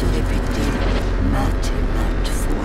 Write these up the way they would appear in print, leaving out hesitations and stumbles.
suis répétée maintes et maintes fois.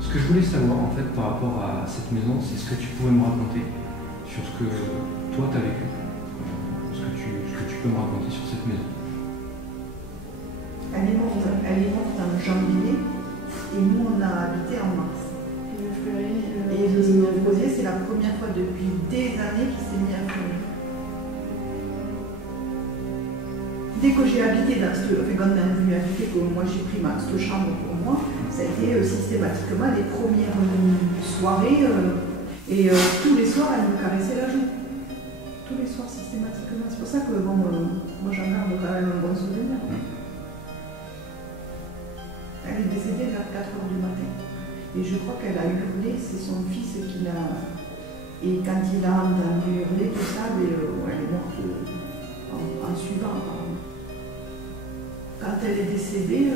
Ce que je voulais savoir en fait par rapport à cette maison, c'est ce que tu pouvais me raconter sur ce que toi tu as vécu. Ce que tu peux me raconter sur cette maison. Elle est morte en janvier et nous on a habité en mars. Et le rosier, c'est la première fois depuis des années qu'il s'est mis à fleurir. Dès que j'ai habité dans cette, quand on est venu habiter, que moi j'ai pris cette chambre pour moi, ça a été systématiquement les premières soirées et tous les soirs elle me caressait la joue. Tous les soirs systématiquement. C'est pour ça que bon, moi j'en garde quand même un bon souvenir. Elle est décédée vers 4 h du matin. Et je crois qu'elle a hurlé, c'est son fils qui l'a. Et quand il a entendu hurler tout ça, elle est morte en suivant. Quand elle est décédée,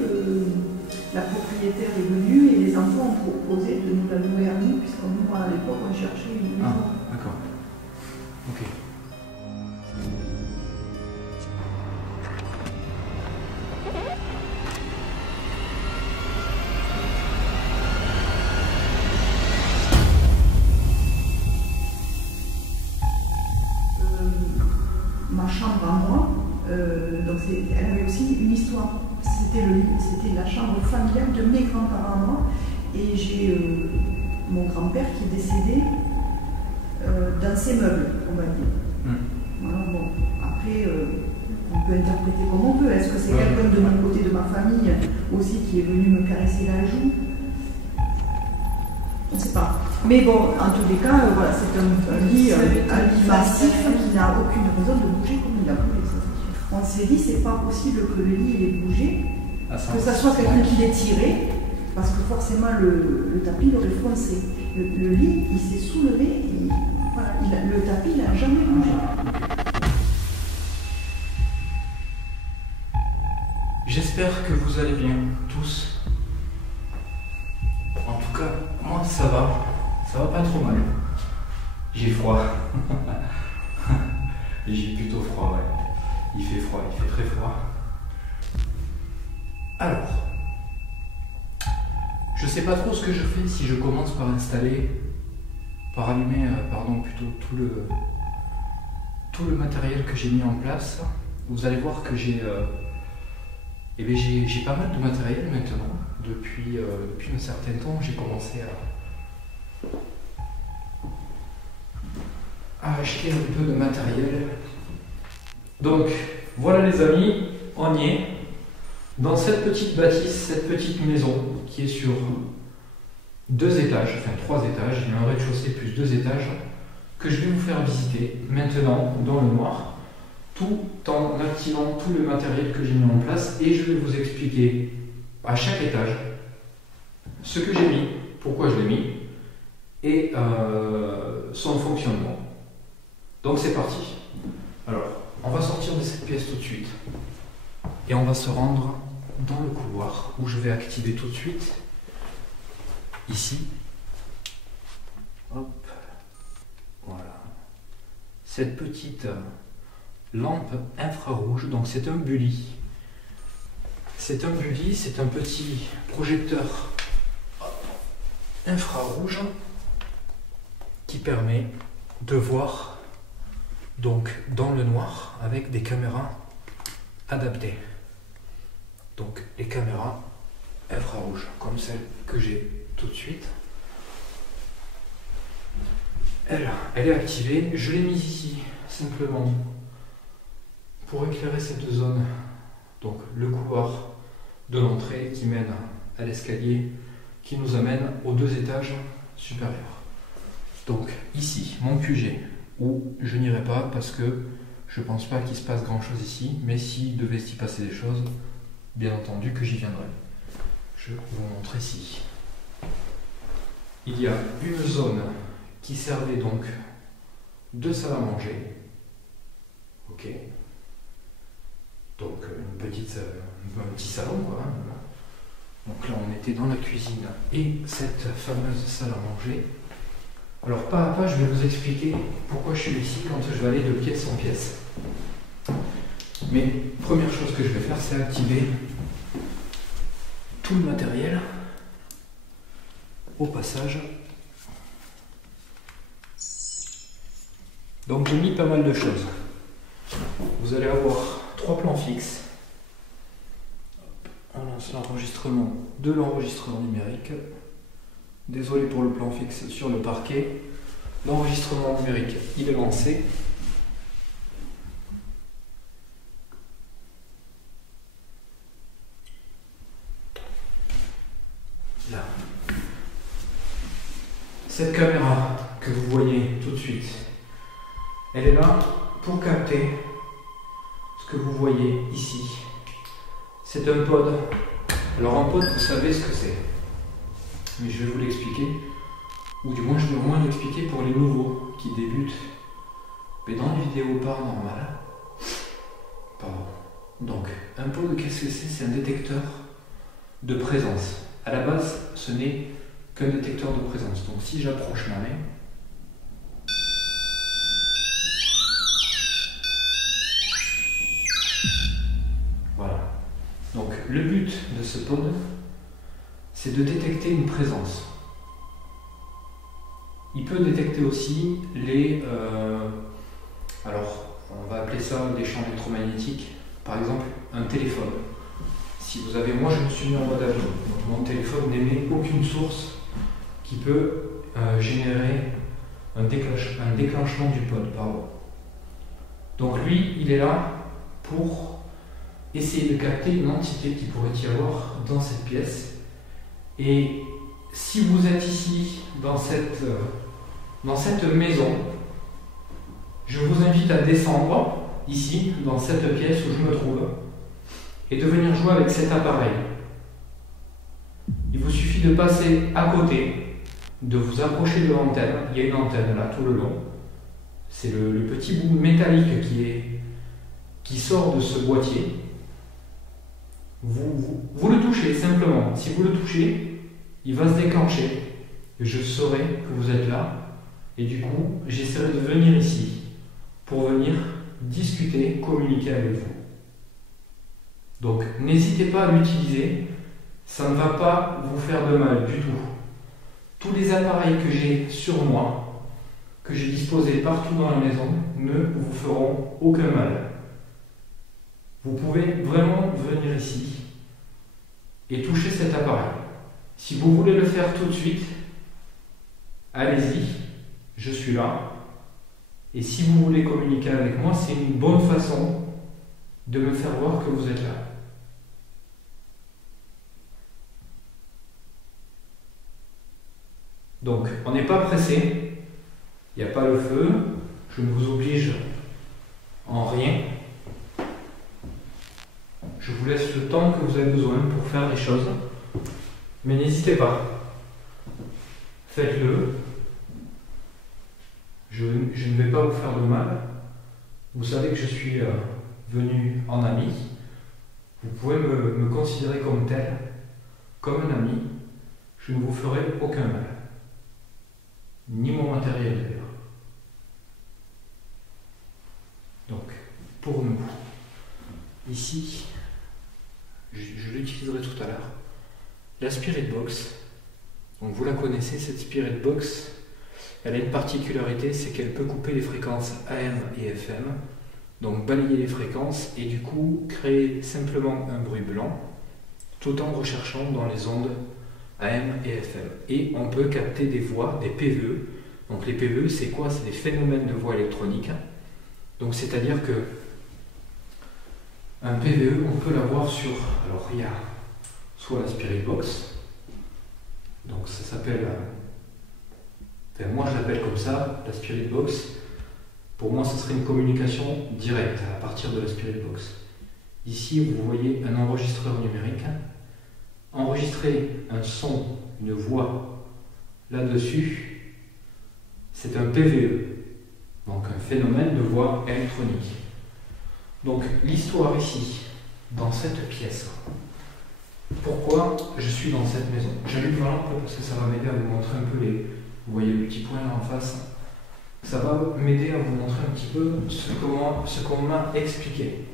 la propriétaire est venue et les enfants ont proposé de nous la louer à nous, puisque nous, à l'époque, on cherchait une maison. Ah, d'accord. Ok. Ma chambre à moi, donc elle avait aussi une histoire. C'était la chambre familiale de mes grands-parents à moi. Et j'ai mon grand-père qui est décédé dans ses meubles, on va dire. Voilà, bon. Après, on peut interpréter comme on veut. Est-ce que c'est quelqu'un de mon côté de ma famille aussi qui est venu me caresser la joue? On ne sait pas. Mais bon, en tous les cas, voilà, c'est un lit massif qui n'a aucune raison de bouger comme il a bougé. On s'est dit, c'est pas possible que le lit ait bougé, que ça soit quelqu'un qui l'ait tiré, parce que forcément le tapis l'aurait froncé. Le lit, il s'est soulevé, et voilà, le tapis n'a jamais bougé. J'espère que vous allez bien, tous. En tout cas, moi ça va pas trop mal. J'ai froid. J'ai plutôt froid, ouais. Il fait froid, il fait très froid. Alors, je sais pas trop ce que je fais si je commence par allumer, plutôt tout le matériel que j'ai mis en place. Vous allez voir que j'ai pas mal de matériel maintenant. Depuis un certain temps, j'ai commencé à acheter un peu de matériel. Donc, voilà les amis, on y est. Dans cette petite bâtisse, cette petite maison qui est sur 2 étages, enfin 3 étages, il y a un rez-de-chaussée plus 2 étages, que je vais vous faire visiter maintenant dans le noir, tout en activant tout le matériel que j'ai mis en place, et je vais vous expliquer à chaque étage ce que j'ai mis, pourquoi je l'ai mis, et son fonctionnement. Donc c'est parti. Alors, on va sortir de cette pièce tout de suite, et on va se rendre dans le couloir, où je vais activer tout de suite, ici. Hop, voilà. Cette petite lampe infrarouge, donc c'est un bully. C'est un bully, c'est un petit projecteur infrarouge qui permet de voir donc dans le noir avec des caméras adaptées. Donc les caméras infrarouges, comme celle que j'ai tout de suite. Elle est activée. Je l'ai mise ici simplement pour éclairer cette zone. Donc le couloir de l'entrée qui mène à l'escalier qui nous amène aux 2 étages supérieurs. Donc ici, mon QG, où je n'irai pas parce que je pense pas qu'il se passe grand chose ici, mais s'il devait s'y passer des choses, bien entendu que j'y viendrai. Je vous montre ici. Il y a une zone qui servait donc de salle à manger. Ok. Donc un petit salon quoi. Donc là on était dans la cuisine et cette fameuse salle à manger. Alors pas à pas je vais vous expliquer pourquoi je suis ici quand je vais aller de pièce en pièce. Mais première chose que je vais faire c'est activer tout le matériel au passage. Donc j'ai mis pas mal de choses. Vous allez avoir 3 plans fixes. On lance l'enregistrement de l'enregistreur numérique. Désolé pour le plan fixe sur le parquet. L'enregistrement numérique, il est lancé. Là. Cette caméra que vous voyez tout de suite, elle est là pour capter ce que vous voyez ici. C'est un pod. Alors un pod, vous savez ce que c'est. Mais je vais vous l'expliquer. Ou du moins, je vais au moins l'expliquer pour les nouveaux qui débutent. Mais dans les vidéos paranormales. Pardon. Donc, un pod, qu'est-ce que c'est? C'est un détecteur de présence. À la base, ce n'est qu'un détecteur de présence. Donc si j'approche ma main, voilà. Donc le but de ce pod, c'est de détecter une présence. Il peut détecter aussi les... alors, on va appeler ça des champs électromagnétiques. Par exemple, un téléphone. Si vous avez... Moi, je me suis mis en mode avion. Donc mon téléphone n'émet aucune source qui peut générer un déclenchement du pod. Pardon. Donc lui, il est là pour essayer de capter une entité qui pourrait y avoir dans cette pièce. Et si vous êtes ici, dans cette maison, je vous invite à descendre, ici, dans cette pièce où je me trouve, et de venir jouer avec cet appareil. Il vous suffit de passer à côté, de vous approcher de l'antenne. Il y a une antenne là, tout le long. C'est le petit bout métallique qui sort de ce boîtier. Vous le touchez simplement. Si vous le touchez, il va se déclencher. Je saurai que vous êtes là. Et du coup, j'essaierai de venir ici pour venir discuter, communiquer avec vous. Donc, n'hésitez pas à l'utiliser. Ça ne va pas vous faire de mal du tout. Tous les appareils que j'ai sur moi, que j'ai disposés partout dans la maison, ne vous feront aucun mal. Vous pouvez vraiment venir ici et toucher cet appareil. Si vous voulez le faire tout de suite, allez-y, je suis là. Et si vous voulez communiquer avec moi, c'est une bonne façon de me faire voir que vous êtes là. Donc, on n'est pas pressé, il n'y a pas le feu, je ne vous oblige en rien. Je vous laisse le temps que vous avez besoin pour faire les choses, mais n'hésitez pas, faites-le. Je ne vais pas vous faire de mal. Vous savez que je suis venu en ami. Vous pouvez me considérer comme tel, comme un ami. Je ne vous ferai aucun mal. Ni mon matériel d'ailleurs. Donc, pour nous, ici, je l'utiliserai tout à l'heure, la Spirit Box. Donc vous la connaissez, cette Spirit Box. Elle a une particularité, c'est qu'elle peut couper les fréquences AM et FM, donc balayer les fréquences et du coup créer simplement un bruit blanc tout en recherchant dans les ondes AM et FM. Et on peut capter des voix, des PVE. Donc les PVE, c'est quoi? C'est des phénomènes de voix électroniques. Donc c'est-à-dire que un PVE, on peut l'avoir sur... Alors il y a soit la Spirit Box, donc ça s'appelle... Enfin, moi je l'appelle comme ça, la Spirit Box. Pour moi, ce serait une communication directe à partir de la Spirit Box. Ici, vous voyez un enregistreur numérique. Enregistrer un son, une voix là-dessus, c'est un PVE, donc un phénomène de voix électronique. Donc l'histoire ici, dans cette pièce, pourquoi je suis dans cette maison? J'allume la lampe parce que ça va m'aider à vous montrer un peu les... Vous voyez le petit point là en face? Ça va m'aider à vous montrer un petit peu ce qu'on m'a expliqué.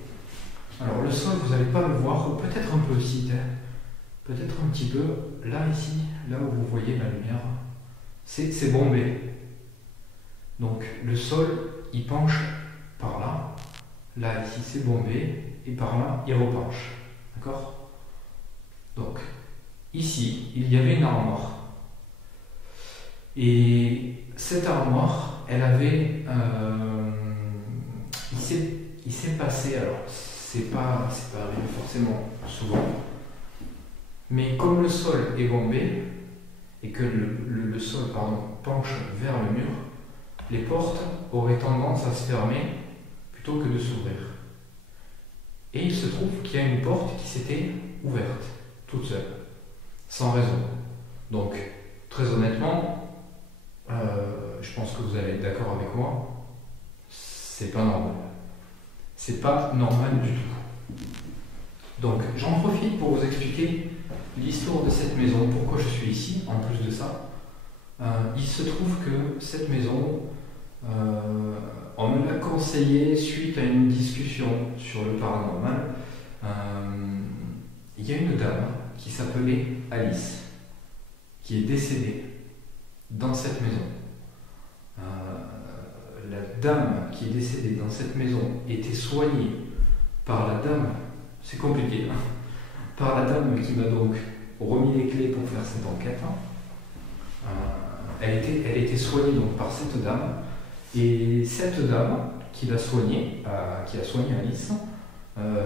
Alors le sol, vous n'allez pas le voir, ou peut-être un peu aussi, peut-être un petit peu. Là, ici, là où vous voyez la lumière, c'est bombé. Donc le sol, il penche par là. Là, ici, c'est bombé. Et par là, il repenche. D'accord? Donc, ici, il y avait une armoire. Et cette armoire, elle avait... il s'est passé, alors, c'est pas arrivé forcément souvent, mais comme le sol est bombé, et que le sol penche vers le mur, les portes auraient tendance à se fermer plutôt que de s'ouvrir. Et il se trouve qu'il y a une porte qui s'était ouverte, toute seule, sans raison. Donc, très honnêtement, je pense que vous allez être d'accord avec moi, c'est pas normal. C'est pas normal du tout. Donc, j'en profite pour vous expliquer l'histoire de cette maison, pourquoi je suis ici, en plus de ça. Il se trouve que cette maison, on me l'a conseillée suite à une discussion sur le paranormal. Il y a une dame qui s'appelait Alice, qui est décédée dans cette maison. La dame qui est décédée dans cette maison était soignée par la dame, c'est compliqué, hein, par la dame qui m'a donc remis les clés pour faire cette enquête. Elle était soignée donc par cette dame, et cette dame qui l'a soignée, qui a soigné Alice,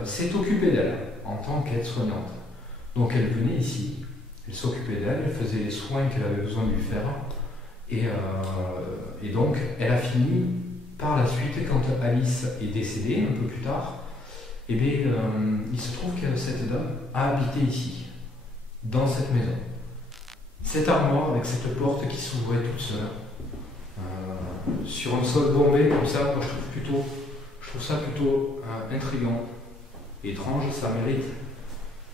s'est occupée d'elle en tant qu'aide-soignante. Donc elle venait ici, elle s'occupait d'elle, elle faisait les soins qu'elle avait besoin de lui faire, et donc elle a fini par la suite, quand Alice est décédée un peu plus tard, eh bien, il se trouve que cette dame a habité ici, dans cette maison. Cette armoire avec cette porte qui s'ouvrait toute seule, sur un sol bombé comme ça, moi je trouve ça plutôt intriguant, étrange, ça mérite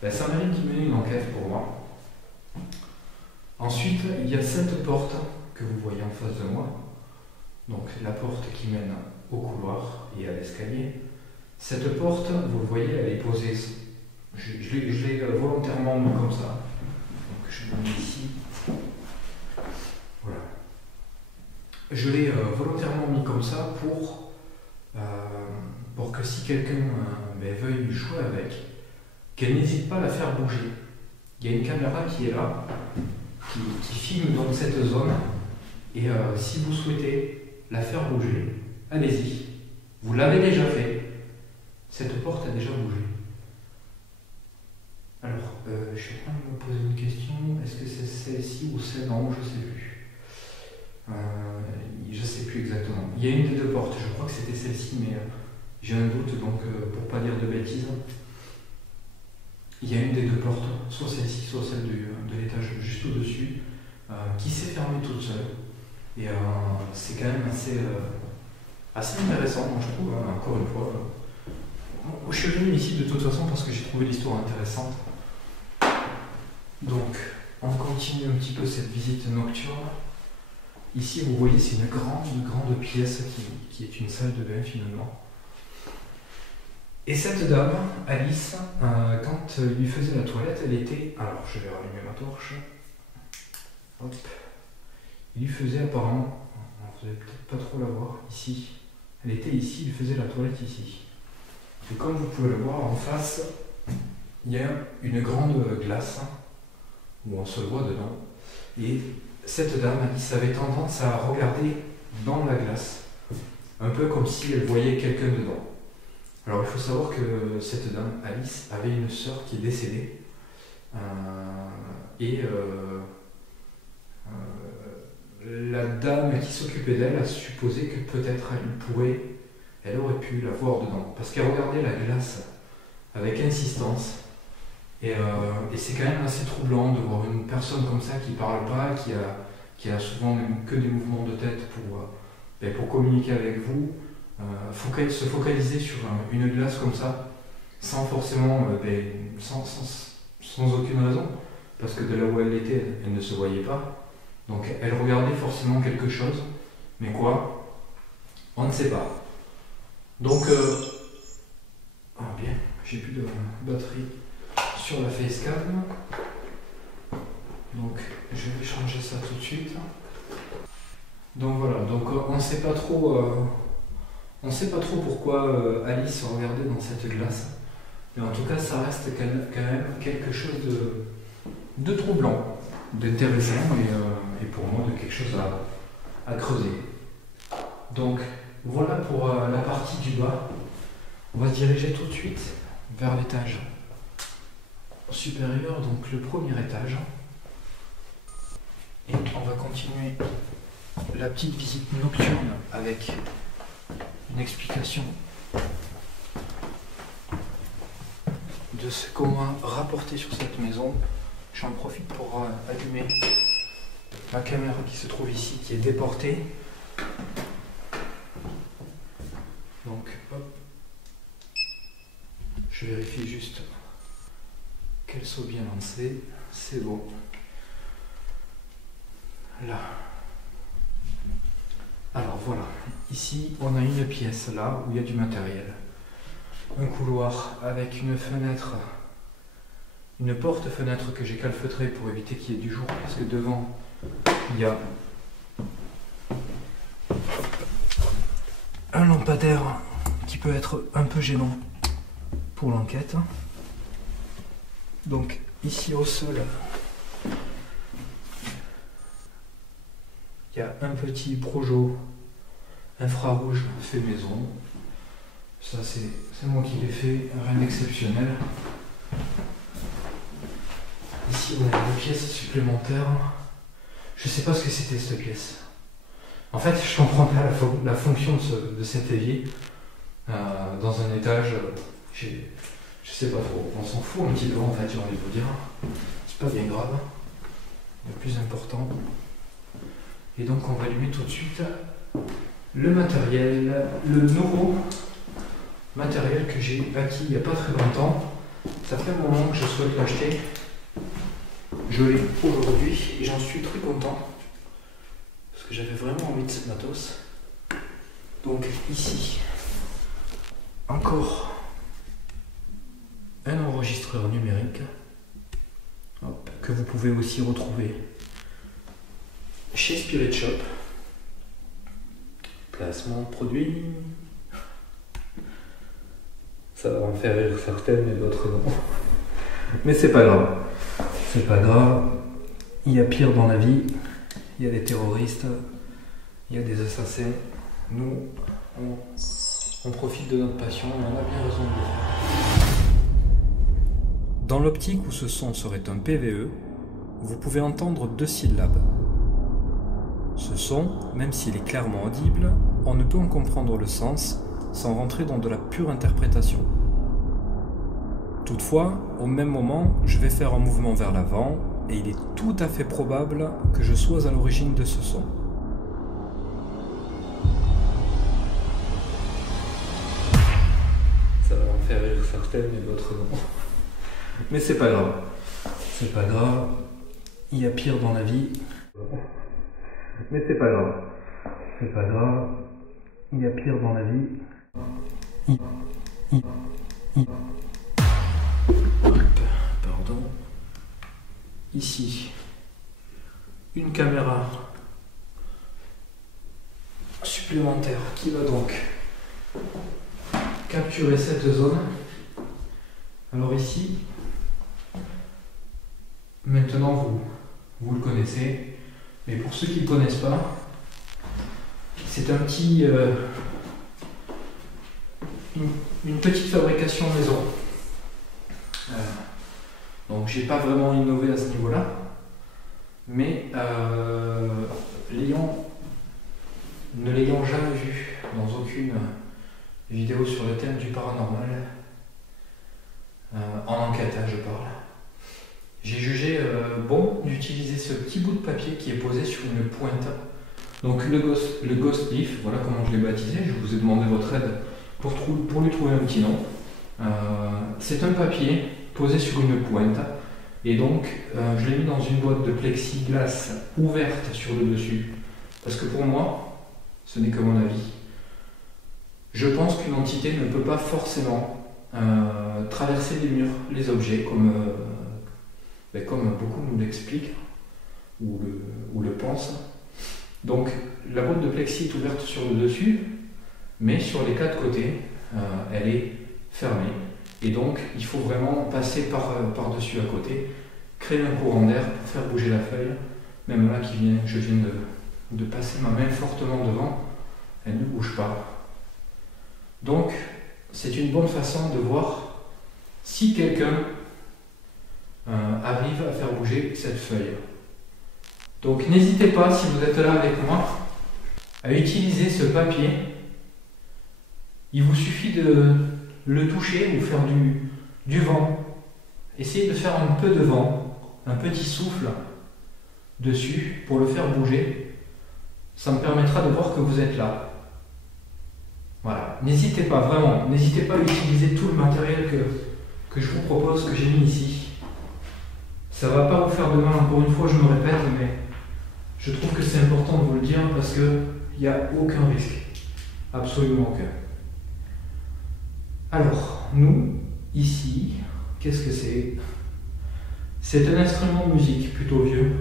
d'y mener une enquête pour moi. Ensuite, il y a cette porte que vous voyez en face de moi, donc la porte qui mène au couloir et à l'escalier. Cette porte, vous le voyez, elle est posée, je l'ai volontairement mis comme ça, donc je le mets ici, voilà. Je l'ai volontairement mis comme ça pour que si quelqu'un veuille jouer avec, qu'elle n'hésite pas à la faire bouger. Il y a une caméra qui est là, qui filme donc cette zone, et si vous souhaitez la faire bouger, allez-y. Vous l'avez déjà fait. Cette porte a déjà bougé. Alors, je suis en train de me poser une question. Est-ce que c'est celle-ci ou celle-là? Je ne sais plus. Je ne sais plus exactement. Il y a une des deux portes. Je crois que c'était celle-ci, mais j'ai un doute, donc pour ne pas dire de bêtises. Il y a une des deux portes, soit celle-ci, soit celle de l'étage juste au-dessus, qui s'est fermée toute seule. Et c'est quand même assez intéressant, moi, je trouve, hein, encore une fois. Je suis venu ici de toute façon parce que j'ai trouvé l'histoire intéressante. Donc, on continue un petit peu cette visite nocturne. Ici, vous voyez, c'est une grande pièce qui est une salle de bain finalement. Et cette dame, Alice, quand il lui faisait la toilette, elle était... Alors, je vais rallumer ma torche. Hop. Il lui faisait apparemment... Vous n'allez peut-être pas trop la voir, ici. Elle était ici, il faisait la toilette ici. Et comme vous pouvez le voir en face, il y a une grande glace où on se voit dedans. Et cette dame, Alice, avait tendance à regarder dans la glace, un peu comme si elle voyait quelqu'un dedans. Alors il faut savoir que cette dame, Alice, avait une sœur qui est décédée. La dame qui s'occupait d'elle a supposé que peut-être elle aurait pu la voir dedans. Parce qu'elle regardait la glace avec insistance. Et c'est quand même assez troublant de voir une personne comme ça qui ne parle pas, qui a souvent que des mouvements de tête pour communiquer avec vous, se focaliser sur une glace comme ça, sans forcément, sans aucune raison, parce que de là où elle était, elle ne se voyait pas. Donc elle regardait forcément quelque chose, mais quoi? On ne sait pas. Donc, bien, j'ai plus de batterie sur la facecam, donc je vais changer ça tout de suite. Donc voilà, donc on ne sait pas trop pourquoi Alice regardait dans cette glace, mais en tout cas ça reste quand même quelque chose de troublant, d'intéressant et pour moi de quelque chose à creuser. Donc voilà pour la partie du bas. On va se diriger tout de suite vers l'étage supérieur, donc le premier étage. Et on va continuer la petite visite nocturne avec une explication de ce qu'on m'a rapporté sur cette maison. J'en profite pour allumer ma caméra qui se trouve ici, qui est déportée. Donc, hop, je vérifie juste qu'elle soit bien lancée. C'est bon. Là. Alors voilà, ici on a une pièce là où il y a du matériel. Un couloir avec une fenêtre, une porte-fenêtre que j'ai calfeutrée pour éviter qu'il y ait du jour, parce que devant il y a un lampadaire qui peut être un peu gênant pour l'enquête. Donc ici au sol, il y a un petit projo infrarouge fait maison. Ça c'est moi qui l'ai fait, rien d'exceptionnel. Ici on a une pièce supplémentaire. Je sais pas ce que c'était cette pièce. En fait je comprends pas la fonction de cet évier. Dans un étage, je sais pas trop. On s'en fout un petit peu en fait, j'ai envie de vous dire. C'est pas bien grave. Le plus important. Et donc on va allumer tout de suite le matériel, le nouveau matériel que j'ai acquis il n'y a pas très longtemps. Ça fait un moment que je souhaite l'acheter. Je l'ai aujourd'hui et j'en suis très content parce que j'avais vraiment envie de ce matos. Donc ici, encore un enregistreur numérique que vous pouvez aussi retrouver chez Spirit Shop. Placement de produit. Ça va en faire rire certaines et d'autres non. Mais c'est pas grave. C'est pas grave. Il y a pire dans la vie. Il y a des terroristes. Il y a des assassins. Nous, on profite de notre passion et on a bien raison de le faire. Dans l'optique où ce son serait un PVE, vous pouvez entendre 2 syllabes. Ce son, même s'il est clairement audible, on ne peut en comprendre le sens sans rentrer dans de la pure interprétation. Toutefois, au même moment, je vais faire un mouvement vers l'avant et il est tout à fait probable que je sois à l'origine de ce son. Ça va en faire rire certaines et d'autres non. Mais c'est pas grave. C'est pas grave. Il y a pire dans la vie. Mais c'est pas grave. C'est pas grave. Il y a pire dans la vie. Pardon. Ici, une caméra supplémentaire qui va donc capturer cette zone. Alors ici, maintenant vous le connaissez, mais pour ceux qui ne le connaissent pas, c'est un petit, une petite fabrication maison. Donc j'ai pas vraiment innové à ce niveau-là, mais ne l'ayant jamais vu dans aucune vidéo sur le thème du paranormal, en enquête, je parle, j'ai jugé bon d'utiliser ce petit bout de papier qui est posé sur une pointe. Donc le Ghost Leaf, voilà comment je l'ai baptisé, je vous ai demandé votre aide pour lui trouver un petit nom. C'est un papier posé sur une pointe, et donc je l'ai mis dans une boîte de plexiglas ouverte sur le dessus, parce que pour moi, ce n'est que mon avis, je pense qu'une entité ne peut pas forcément traverser les murs, les objets, comme beaucoup nous l'expliquent ou le pensent. Donc la boîte de plexi est ouverte sur le dessus, mais sur les quatre côtés, elle est fermée. Et donc il faut vraiment passer par-dessus à côté, créer un courant d'air pour faire bouger la feuille. Même là, je viens de passer ma main fortement devant, elle ne bouge pas. Donc c'est une bonne façon de voir si quelqu'un arrive à faire bouger cette feuille. Donc n'hésitez pas, si vous êtes là avec moi, à utiliser ce papier. Il vous suffit de le toucher ou faire du vent. Essayez de faire un peu de vent, un petit souffle dessus pour le faire bouger. Ça me permettra de voir que vous êtes là. Voilà, n'hésitez pas, vraiment, n'hésitez pas à utiliser tout le matériel que je vous propose, que j'ai mis ici. Ça ne va pas vous faire de mal, encore une fois, je me répète, mais je trouve que c'est important de vous le dire parce qu'il n'y a aucun risque, absolument aucun. Alors, nous, ici, qu'est-ce que c'est? C'est un instrument de musique plutôt vieux,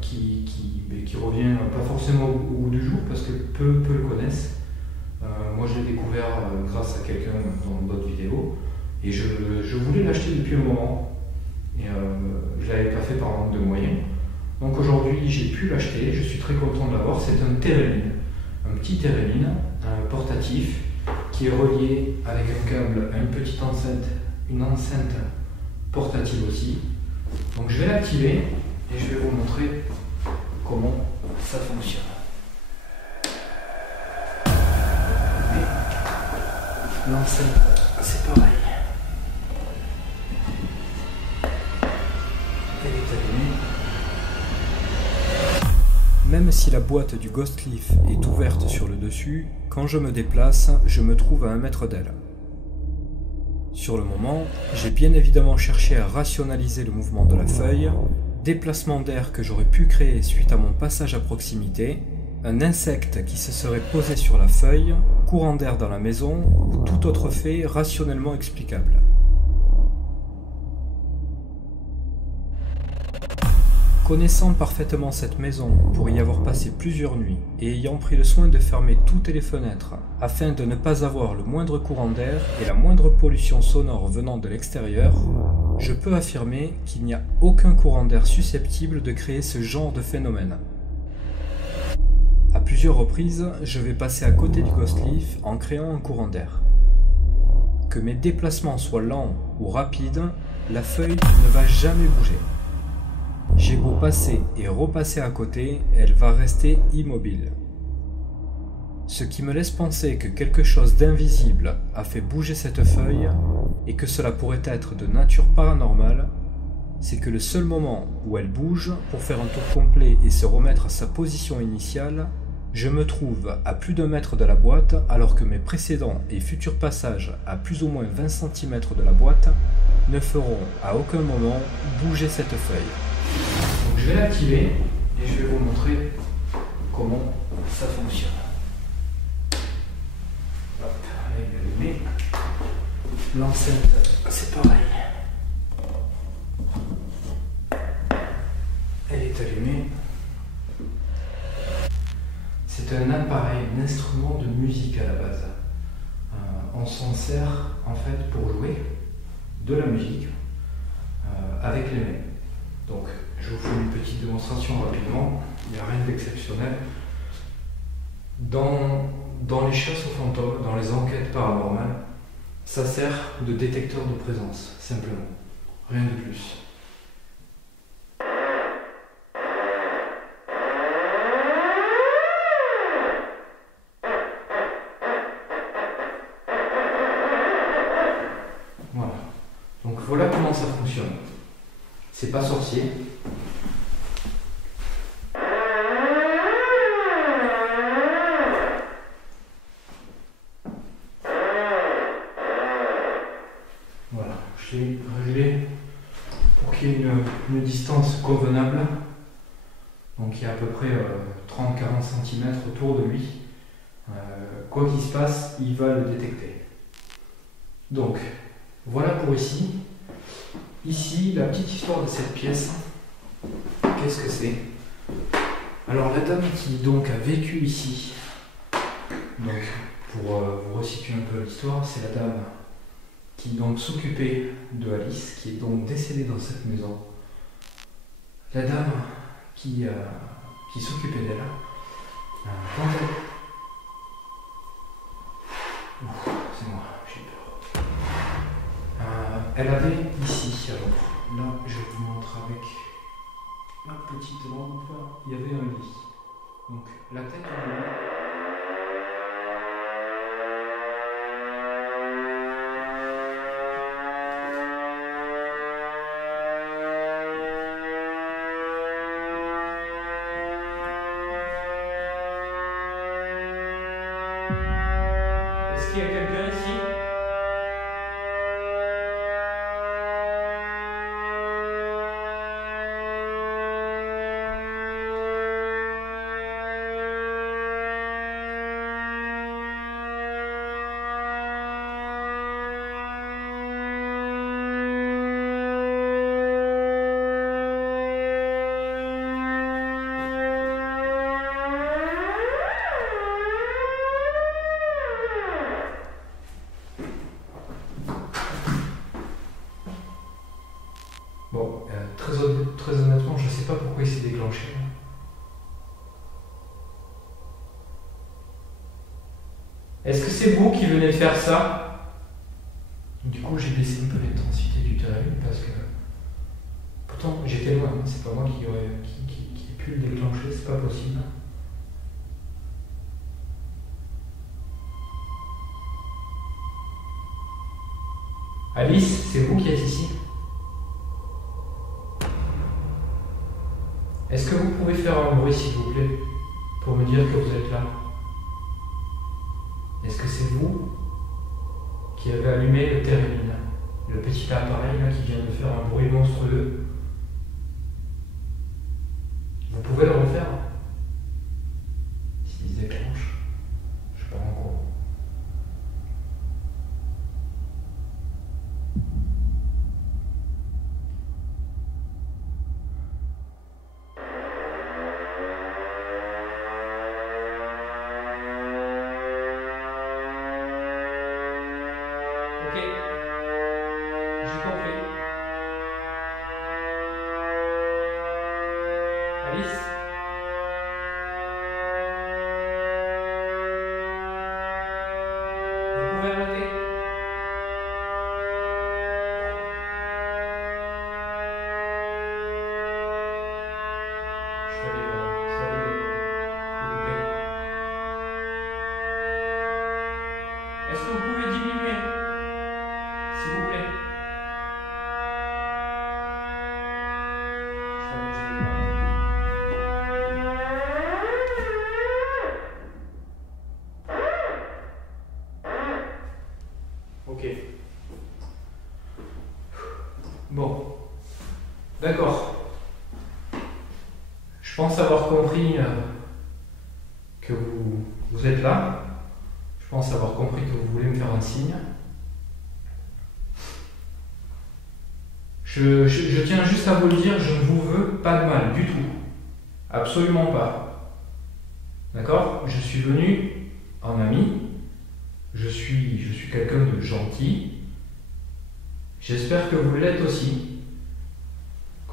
qui revient pas forcément au goût du jour parce que peu le connaissent. Moi je l'ai découvert grâce à quelqu'un dans d'autres vidéos et je voulais l'acheter depuis un moment et je ne l'avais pas fait par manque de moyens. Donc aujourd'hui j'ai pu l'acheter, je suis très content de l'avoir. C'est un Theremin, un petit Theremin portatif qui est relié avec un câble à une petite enceinte, une enceinte portative aussi. Donc je vais l'activer et je vais vous montrer comment ça fonctionne. L'enceinte, c'est pareil. Elle est allumée. Même si la boîte du Ghost Leaf est ouverte sur le dessus, quand je me déplace, je me trouve à 1 mètre d'elle. Sur le moment, j'ai bien évidemment cherché à rationaliser le mouvement de la feuille, déplacement d'air que j'aurais pu créer suite à mon passage à proximité, un insecte qui se serait posé sur la feuille, courant d'air dans la maison ou tout autre fait rationnellement explicable. Connaissant parfaitement cette maison pour y avoir passé plusieurs nuits et ayant pris le soin de fermer toutes les fenêtres afin de ne pas avoir le moindre courant d'air et la moindre pollution sonore venant de l'extérieur, je peux affirmer qu'il n'y a aucun courant d'air susceptible de créer ce genre de phénomène. À plusieurs reprises, je vais passer à côté du Ghost Leaf en créant un courant d'air. Que mes déplacements soient lents ou rapides, la feuille ne va jamais bouger. J'ai beau passer et repasser à côté, elle va rester immobile. Ce qui me laisse penser que quelque chose d'invisible a fait bouger cette feuille et que cela pourrait être de nature paranormale, c'est que le seul moment où elle bouge pour faire un tour complet et se remettre à sa position initiale, je me trouve à plus d'1 mètre de la boîte alors que mes précédents et futurs passages à plus ou moins 20 cm de la boîte ne feront à aucun moment bouger cette feuille. Donc je vais l'activer et je vais vous montrer comment ça fonctionne. Hop, elle est allumée. L'enceinte, c'est pareil. Elle est allumée. C'est un appareil, un instrument de musique à la base. On s'en sert en fait pour jouer de la musique. avec les mains. Donc, je vous fais une petite démonstration rapidement, il n'y a rien d'exceptionnel. Dans les chasses aux fantômes, dans les enquêtes paranormales, ça sert de détecteur de présence, simplement. Rien de plus. Voilà. Donc voilà comment ça fonctionne. C'est pas sorcier. Voilà, je l'ai réglé pour qu'il y ait une distance convenable. Donc il y a à peu près 30-40 cm autour de lui. Quoi qu'il se passe, il va le détecter. Donc, voilà pour ici. Ici, la petite histoire de cette pièce. Qu'est-ce que c'est? Alors la dame qui donc a vécu ici, donc pour vous resituer un peu l'histoire, c'est la dame qui donc s'occupait de Alice, qui est donc décédée dans cette maison. La dame qui s'occupait d'elle, quand elle... Ouf, c'est moi, j'ai peur. Elle avait ici, alors là je vous montre avec ma petite lampe, il y avait un lit. Donc la tête du lit. Est-ce qu'il y a quelqu'un ici? Bon, très honnêtement, je ne sais pas pourquoi il s'est déclenché. Est-ce que c'est vous qui venez de faire ça? Du coup, j'ai baissé un peu l'intensité du téléphone parce que... Pourtant, j'étais loin, hein. C'est pas moi qui ai pu le déclencher, c'est pas possible. Alice, c'est vous qui êtes ici? Est-ce que vous pouvez faire un bruit, s'il vous plaît, pour me dire que vous êtes là? Est-ce que c'est vous qui avez allumé le térémine, le petit appareil là qui vient de faire un bruit monstrueux? Vous pouvez le refaire? S'il se déclenche, je pars en cours. Ok, j'ai compris. Alice? Vous pouvez arrêter? Je vais le couper. Est-ce que vous pouvez diminuer? S'il vous plaît. Ok. Bon. D'accord. Je pense avoir compris que vous êtes là. Je pense avoir compris que vous voulez me faire un signe. Je tiens juste à vous le dire, je ne vous veux pas de mal du tout. Absolument pas. D'accord? Je suis venu en ami. Je suis quelqu'un de gentil. J'espère que vous l'êtes aussi.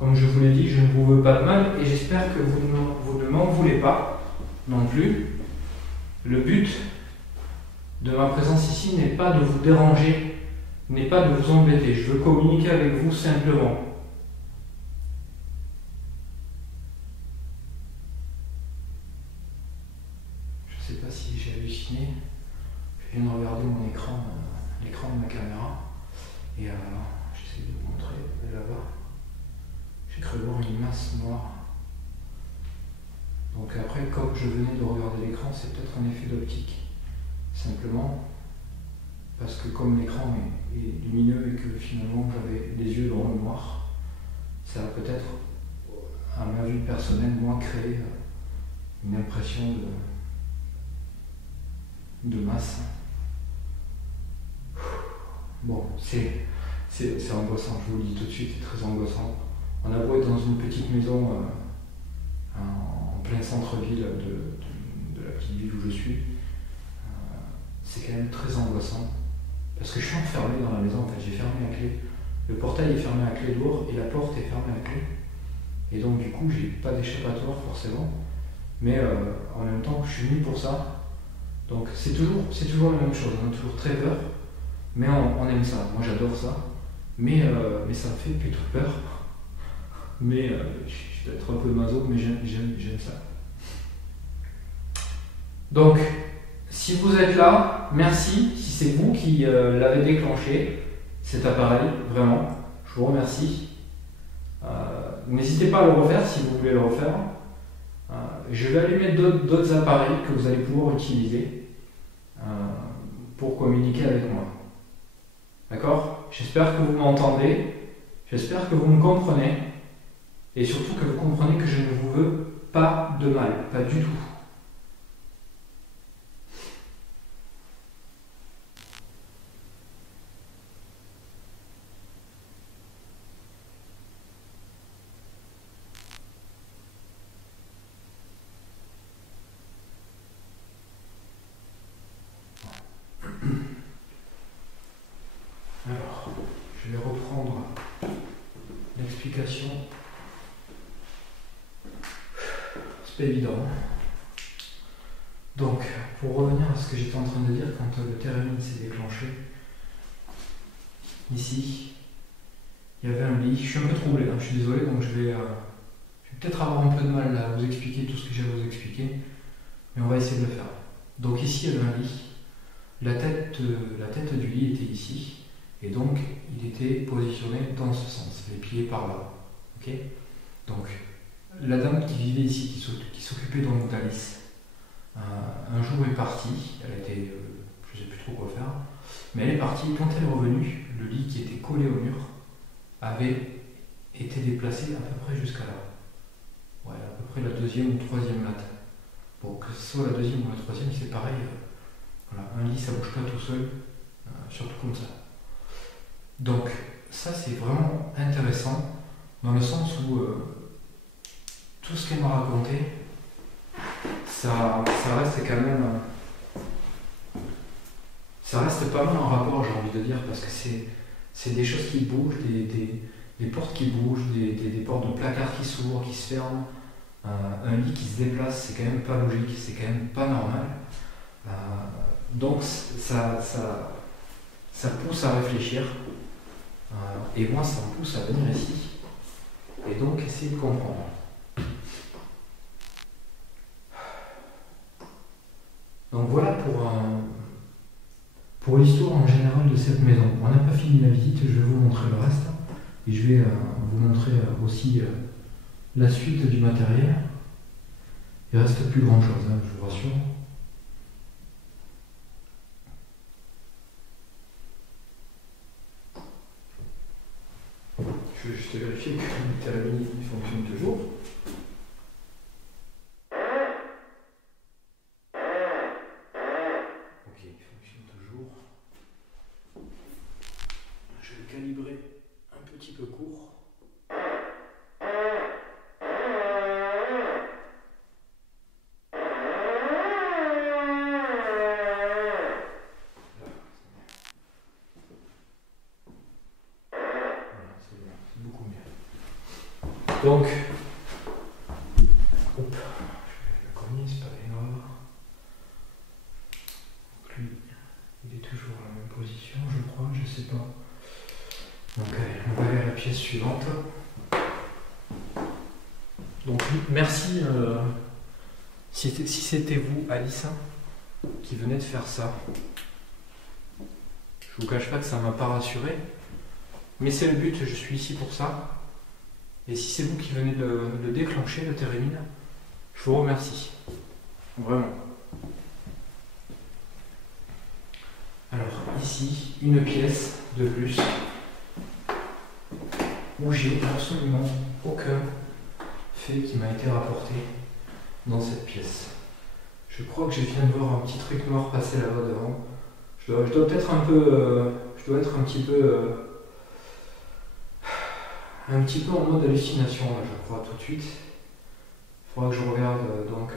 Comme je vous l'ai dit, je ne vous veux pas de mal et j'espère que vous ne m'en voulez pas non plus. Le but de ma présence ici n'est pas de vous déranger, n'est pas de vous embêter. Je veux communiquer avec vous simplement. Je ne sais pas si j'ai halluciné. Je viens de regarder mon écran, l'écran de ma caméra, et j'essaie de vous montrer là-bas. J'ai cru voir une masse noire. Donc après, comme je venais de regarder l'écran, c'est peut-être un effet d'optique. Simplement, parce que comme l'écran est lumineux et que finalement j'avais les yeux dans le noir, ça a peut-être, à ma vue personnelle, moi, créé une impression de masse. Bon, c'est angoissant, je vous le dis tout de suite, c'est très angoissant. On a beau être dans une petite maison en plein centre-ville de la petite ville où je suis, c'est quand même très angoissant. Parce que je suis enfermé dans la maison, en fait, j'ai fermé la clé. Le portail est fermé à clé dehors et la porte est fermée à clé. Et donc du coup, j'ai pas d'échappatoire forcément. Mais en même temps, je suis venu pour ça. Donc c'est toujours la même chose, on a toujours très peur. Mais on aime ça, moi j'adore ça. Mais ça me fait plutôt peur. Mais je dois être un peu maso, mais j'aime ça. Donc, si vous êtes là, merci. Si c'est vous qui l'avez déclenché, cet appareil, vraiment, je vous remercie. N'hésitez pas à le refaire si vous voulez le refaire. Je vais allumer d'autres appareils que vous allez pouvoir utiliser pour communiquer avec moi. D'accord? J'espère que vous m'entendez, j'espère que vous me comprenez, et surtout que vous comprenez que je ne vous veux pas de mal, pas du tout. Alors, je vais reprendre l'explication. C'est pas évident. Donc, pour revenir à ce que j'étais en train de dire quand le théramine s'est déclenché, ici, il y avait un lit. Je suis un peu troublé, hein, je suis désolé, donc je vais peut-être avoir un peu de mal à vous expliquer tout ce que j'ai à vous expliquer, mais on va essayer de le faire. Donc ici, il y avait un lit. La tête du lit était ici. Et donc, il était positionné dans ce sens, les pieds par là. Okay, donc, la dame qui vivait ici, qui s'occupait donc d'Alice, un jour est partie. Elle était, je ne sais plus trop quoi faire, mais elle est partie. Quand elle est revenue, le lit qui était collé au mur avait été déplacé à peu près jusqu'à là. Ouais, à peu près la deuxième ou troisième latte. Bon, que ce soit la deuxième ou la troisième, c'est pareil. Voilà, un lit, ça ne bouge pas tout seul, surtout comme ça. Donc, ça c'est vraiment intéressant dans le sens où tout ce qu'elle m'a raconté, ça reste quand même. Ça reste pas mal en rapport, j'ai envie de dire, parce que c'est des choses qui bougent, des portes qui bougent, des portes de placards qui s'ouvrent, qui se ferment, un lit qui se déplace, c'est quand même pas logique, c'est quand même pas normal. Donc, ça pousse à réfléchir. Et moi, ça me pousse à venir ici et donc essayer de comprendre. Donc voilà pour l'histoire en général de cette maison. On n'a pas fini la visite, je vais vous montrer le reste et je vais vous montrer aussi la suite du matériel. Il ne reste plus grand chose, hein, je vous rassure. Je vais juste vérifier que le théramine fonctionne toujours. Ok, il fonctionne toujours. Je vais le calibrer un petit peu court. Beaucoup mieux. Donc, hop, je vais le cogner, c'est pas bien grave. Donc lui, il est toujours à la même position, je crois, je sais pas. Donc allez, on va aller à la pièce suivante. Donc merci si c'était vous, Alice, qui venez de faire ça. Je vous cache pas que ça m'a pas rassuré, mais c'est le but, je suis ici pour ça. Et si c'est vous qui venez de le déclencher, le térémine, je vous remercie. Vraiment. Alors ici, une pièce de plus où j'ai absolument aucun fait qui m'a été rapporté dans cette pièce. Je crois que je viens de voir un petit truc noir passer là-bas devant. Je dois peut-être un peu... je dois être un petit peu en mode hallucination, là, je crois, tout de suite. Il faudra que je regarde donc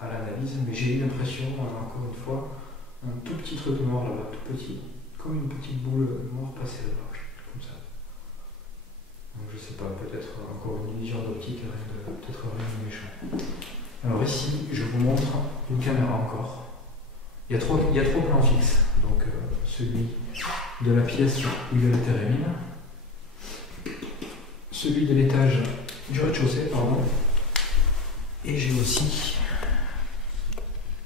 à l'analyse, mais j'ai eu l'impression, encore une fois, un tout petit truc noir là-bas, tout petit, comme une petite boule noire passée là-bas, comme ça. Donc je sais pas, peut-être encore une illusion d'optique, peut-être rien de méchant. Alors ici, je vous montre une caméra encore. Il y a trois plans fixes, donc celui de la pièce où il y a le térémine, celui de l'étage du rez-de-chaussée, pardon, et j'ai aussi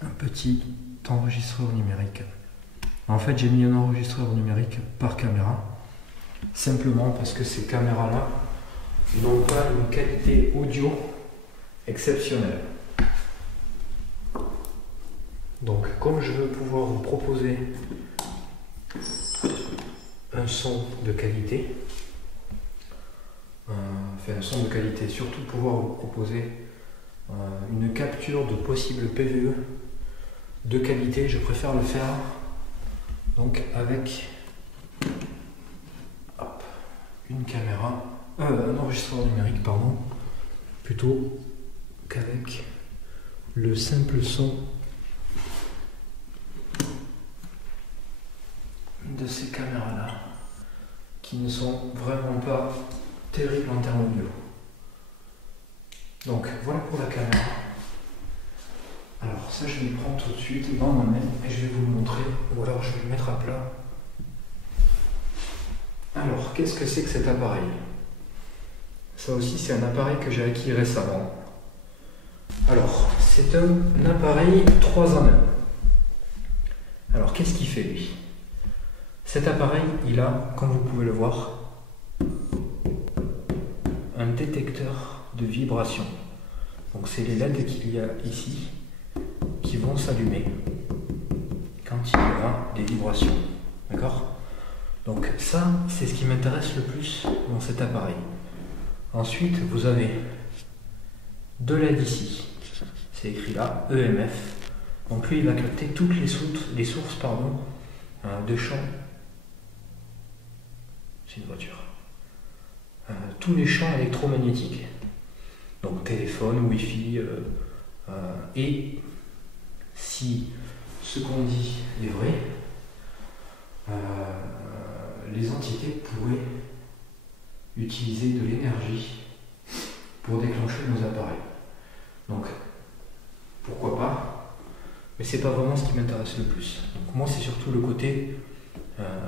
un petit enregistreur numérique. En fait, j'ai mis un enregistreur numérique par caméra, simplement parce que ces caméras-là n'ont pas une qualité audio exceptionnelle. Donc, comme je veux pouvoir vous proposer un son de qualité, surtout pouvoir vous proposer une capture de possible PVE de qualité, je préfère le faire donc avec une caméra, un enregistreur numérique, pardon, plutôt qu'avec le simple son de ces caméras-là, qui ne sont vraiment pas terribles en termes audio. Donc voilà pour la caméra. Alors ça, je vais le prendre tout de suite dans ma main et je vais vous le montrer, ou alors je vais le mettre à plat. Alors, qu'est-ce que c'est que cet appareil? Ça aussi, c'est un appareil que j'ai acquis récemment. Alors, c'est un appareil 3 en 1. Alors, qu'est-ce qu'il fait, lui? Cet appareil, il a, comme vous pouvez le voir, un détecteur de vibration. Donc, c'est les LED qu'il y a ici qui vont s'allumer quand il y aura des vibrations. D'accord? Donc ça, c'est ce qui m'intéresse le plus dans cet appareil. Ensuite, vous avez deux LED ici. C'est écrit là, EMF. Donc lui, il va capter toutes les sources de champs. C'est une voiture. Tous les champs électromagnétiques. Donc téléphone, Wi-Fi. Et si ce qu'on dit est vrai, les entités pourraient utiliser de l'énergie pour déclencher nos appareils. Donc, pourquoi pas, mais c'est pas vraiment ce qui m'intéresse le plus. Donc moi, c'est surtout le côté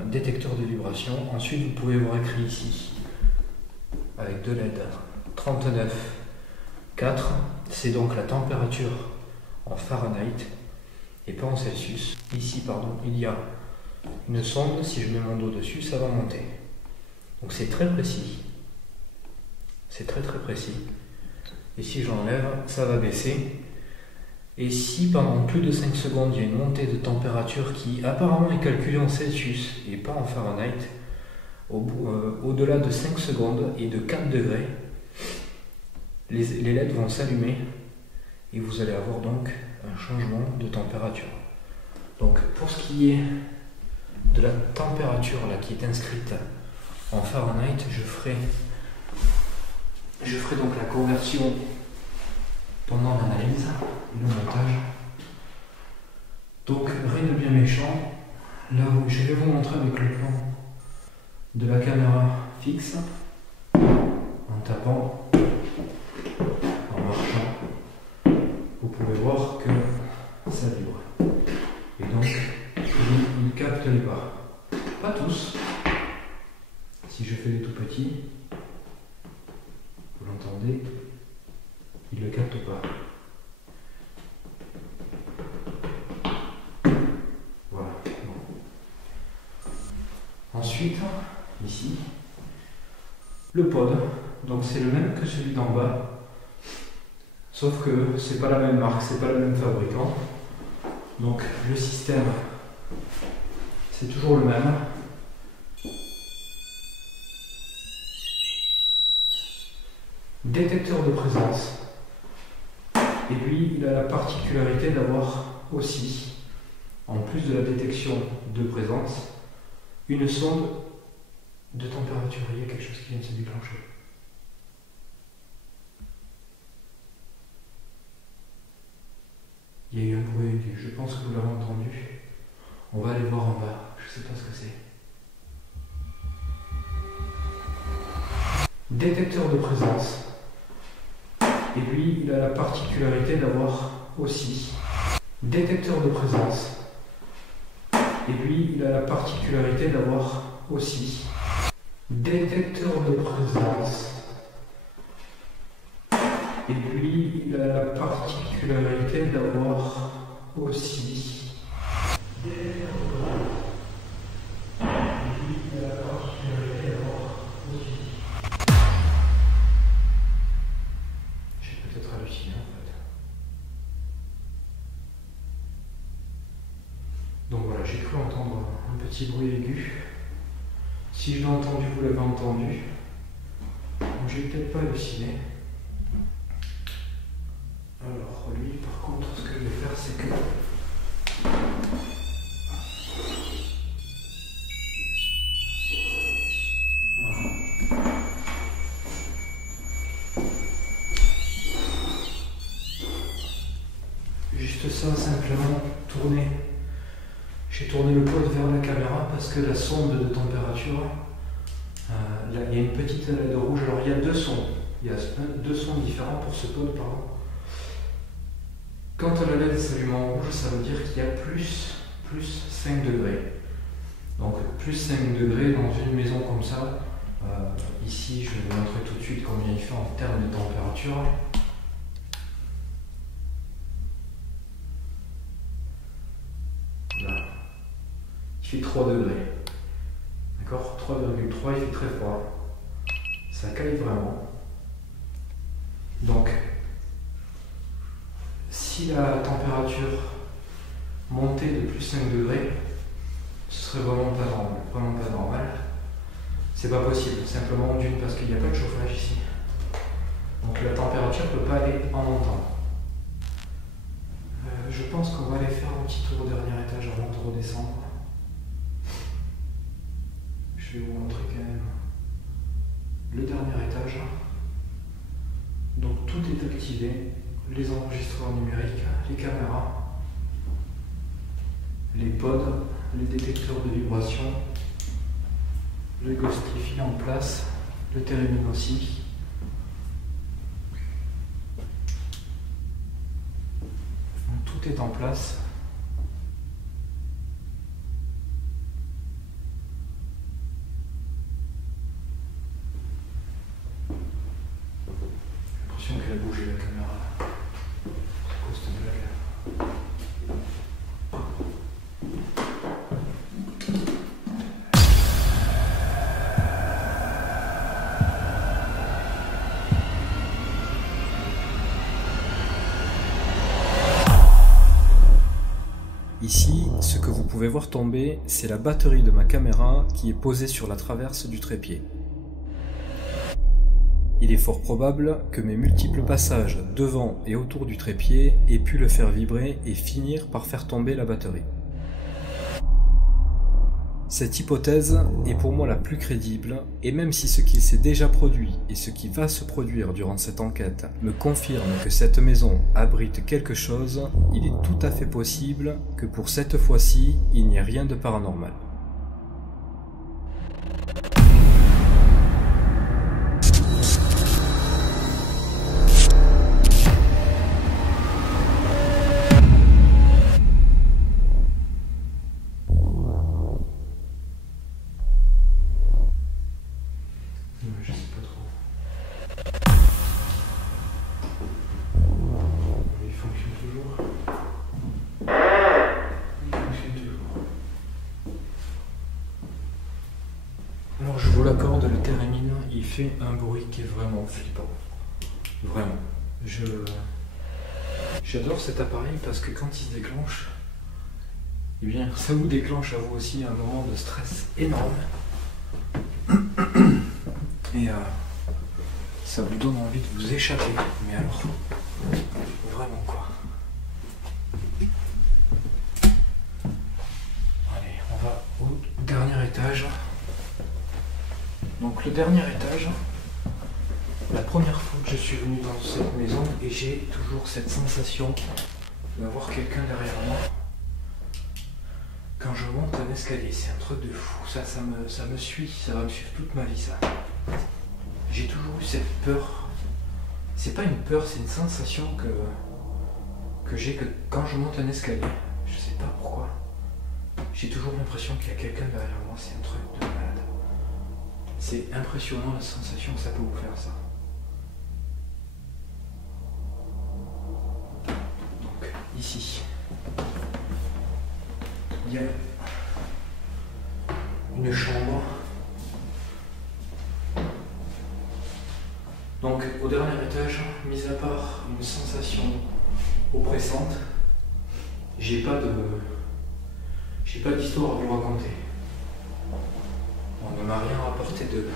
détecteur de vibration. Ensuite, vous pouvez voir écrit ici, avec deux LED, 39,4, c'est donc la température en Fahrenheit et pas en Celsius. Ici, pardon, il y a une sonde, si je mets mon dos dessus, ça va monter. Donc c'est très précis. C'est très très précis. Et si j'enlève, ça va baisser. Et si pendant plus de 5 secondes, il y a une montée de température qui apparemment est calculée en Celsius et pas en Fahrenheit, au-delà de 5 secondes et de 4 degrés, les LED vont s'allumer et vous allez avoir donc un changement de température. Donc pour ce qui est de la température là, qui est inscrite en Fahrenheit, je ferai donc la conversion pendant l'analyse et le montage. Donc rien de bien méchant. Là, je vais vous montrer avec le plan de la caméra fixe. en tapant, en marchant, vous pouvez voir que ça vibre. Et donc, il capte les pas. Pas tous. Si je fais des tout petits, vous l'entendez, il ne le capte pas. Voilà. Bon. Ensuite, ici, le pod. Donc c'est le même que celui d'en bas, sauf que c'est pas la même marque, c'est pas le même fabricant. Donc le système, c'est toujours le même. Détecteur de présence. Et lui, il a la particularité d'avoir aussi, en plus de la détection de présence, une sonde de température. Il y a quelque chose qui vient de se déclencher. Il y a eu un bruit aigu. Je pense que vous l'avez entendu. On va aller voir en bas. Je ne sais pas ce que c'est. Détecteur de présence. Et lui, il a la particularité d'avoir aussi détecteur de présence. Et lui, il a la particularité d'avoir aussi détecteur de présence. Et lui, il a la particularité d'avoir aussi détecteur de présence. Et lui, il a la particularité d'avoir aussi. J'ai peut-être halluciné en fait. Donc voilà, j'ai cru entendre un petit bruit aigu. Si je l'ai entendu, vous l'avez entendu. Donc j'ai peut-être pas halluciné. Alors lui, par contre, ce que je vais faire, c'est que voilà. Juste ça, simplement tourner. J'ai tourné le pod vers la caméra parce que la sonde de température, là, il y a une petite LED rouge. Alors il y a deux sons. Il y a deux sons différents pour ce pod, pardon. Quand la LED s'allume en rouge, ça veut dire qu'il y a plus 5 degrés. Donc plus 5 degrés dans une maison comme ça. Ici, je vais vous montrer tout de suite combien il fait en termes de température. Là. Il fait 3 degrés. D'accord, 3,3, il fait très froid. Ça caille vraiment. Donc, si la température montait de plus 5 degrés, ce serait vraiment pas normal. C'est pas possible, simplement d'une parce qu'il n'y a pas de chauffage ici. Donc la température ne peut pas aller en montant. Je pense qu'on va aller faire un petit tour au dernier étage avant de redescendre. Je vais vous montrer quand même le dernier étage. Donc tout est activé. Les enregistreurs numériques, les caméras, les pods, les détecteurs de vibration, le Ghostify en place, le Theremin aussi. Donc, tout est en place. J'ai l'impression qu'elle a bougé la caméra. Ici, ce que vous pouvez voir tomber, c'est la batterie de ma caméra qui est posée sur la traverse du trépied. Il est fort probable que mes multiples passages devant et autour du trépied aient pu le faire vibrer et finir par faire tomber la batterie. Cette hypothèse est pour moi la plus crédible, et même si ce qui s'est déjà produit et ce qui va se produire durant cette enquête me confirme que cette maison abrite quelque chose, il est tout à fait possible que pour cette fois-ci, il n'y ait rien de paranormal. vous l'accorde, le Térémine, il fait un bruit qui est vraiment flippant. Vraiment. J'adore cet appareil parce que quand il se déclenche, eh bien, ça vous déclenche à vous aussi un moment de stress énorme. Et ça vous donne envie de vous échapper. Mais alors, vraiment quoi. Allez, on va au dernier étage. Donc le dernier étage, la première fois que je suis venu dans cette maison, et j'ai toujours cette sensation d'avoir quelqu'un derrière moi quand je monte un escalier. C'est un truc de fou, ça me suit, ça va me suivre toute ma vie ça. J'ai toujours eu cette peur, c'est pas une peur, c'est une sensation que j'ai que quand je monte un escalier, je sais pas pourquoi, j'ai toujours l'impression qu'il y a quelqu'un derrière moi, c'est un truc de malade. C'est impressionnant la sensation que ça peut vous faire ça. Donc ici, il y a une chambre. Donc au dernier étage, mis à part une sensation oppressante, j'ai pas d'histoire à vous raconter. On ne m'a rien rapporté de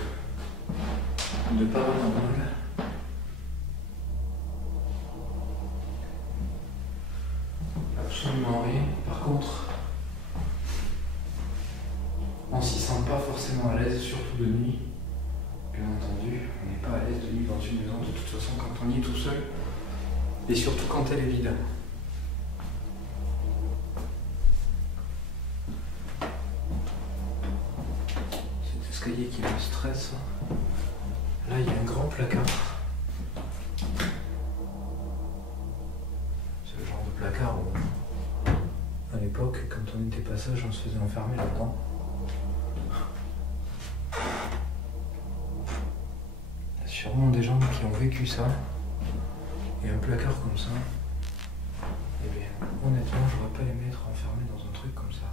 paranormal. Absolument rien. Par contre, on s'y sent pas forcément à l'aise, surtout de nuit. Bien entendu, on n'est pas à l'aise de nuit dans une maison de toute façon quand on y est tout seul. Et surtout quand elle est vide. Escalier qui me stresse. Là, il y a un grand placard. C'est le genre de placard où, à l'époque, quand on était passage, on se faisait enfermer là-dedans. Il y a sûrement des gens qui ont vécu ça. Et un placard comme ça. Eh bien, honnêtement, j'aurais pas aimé être enfermé dans un truc comme ça.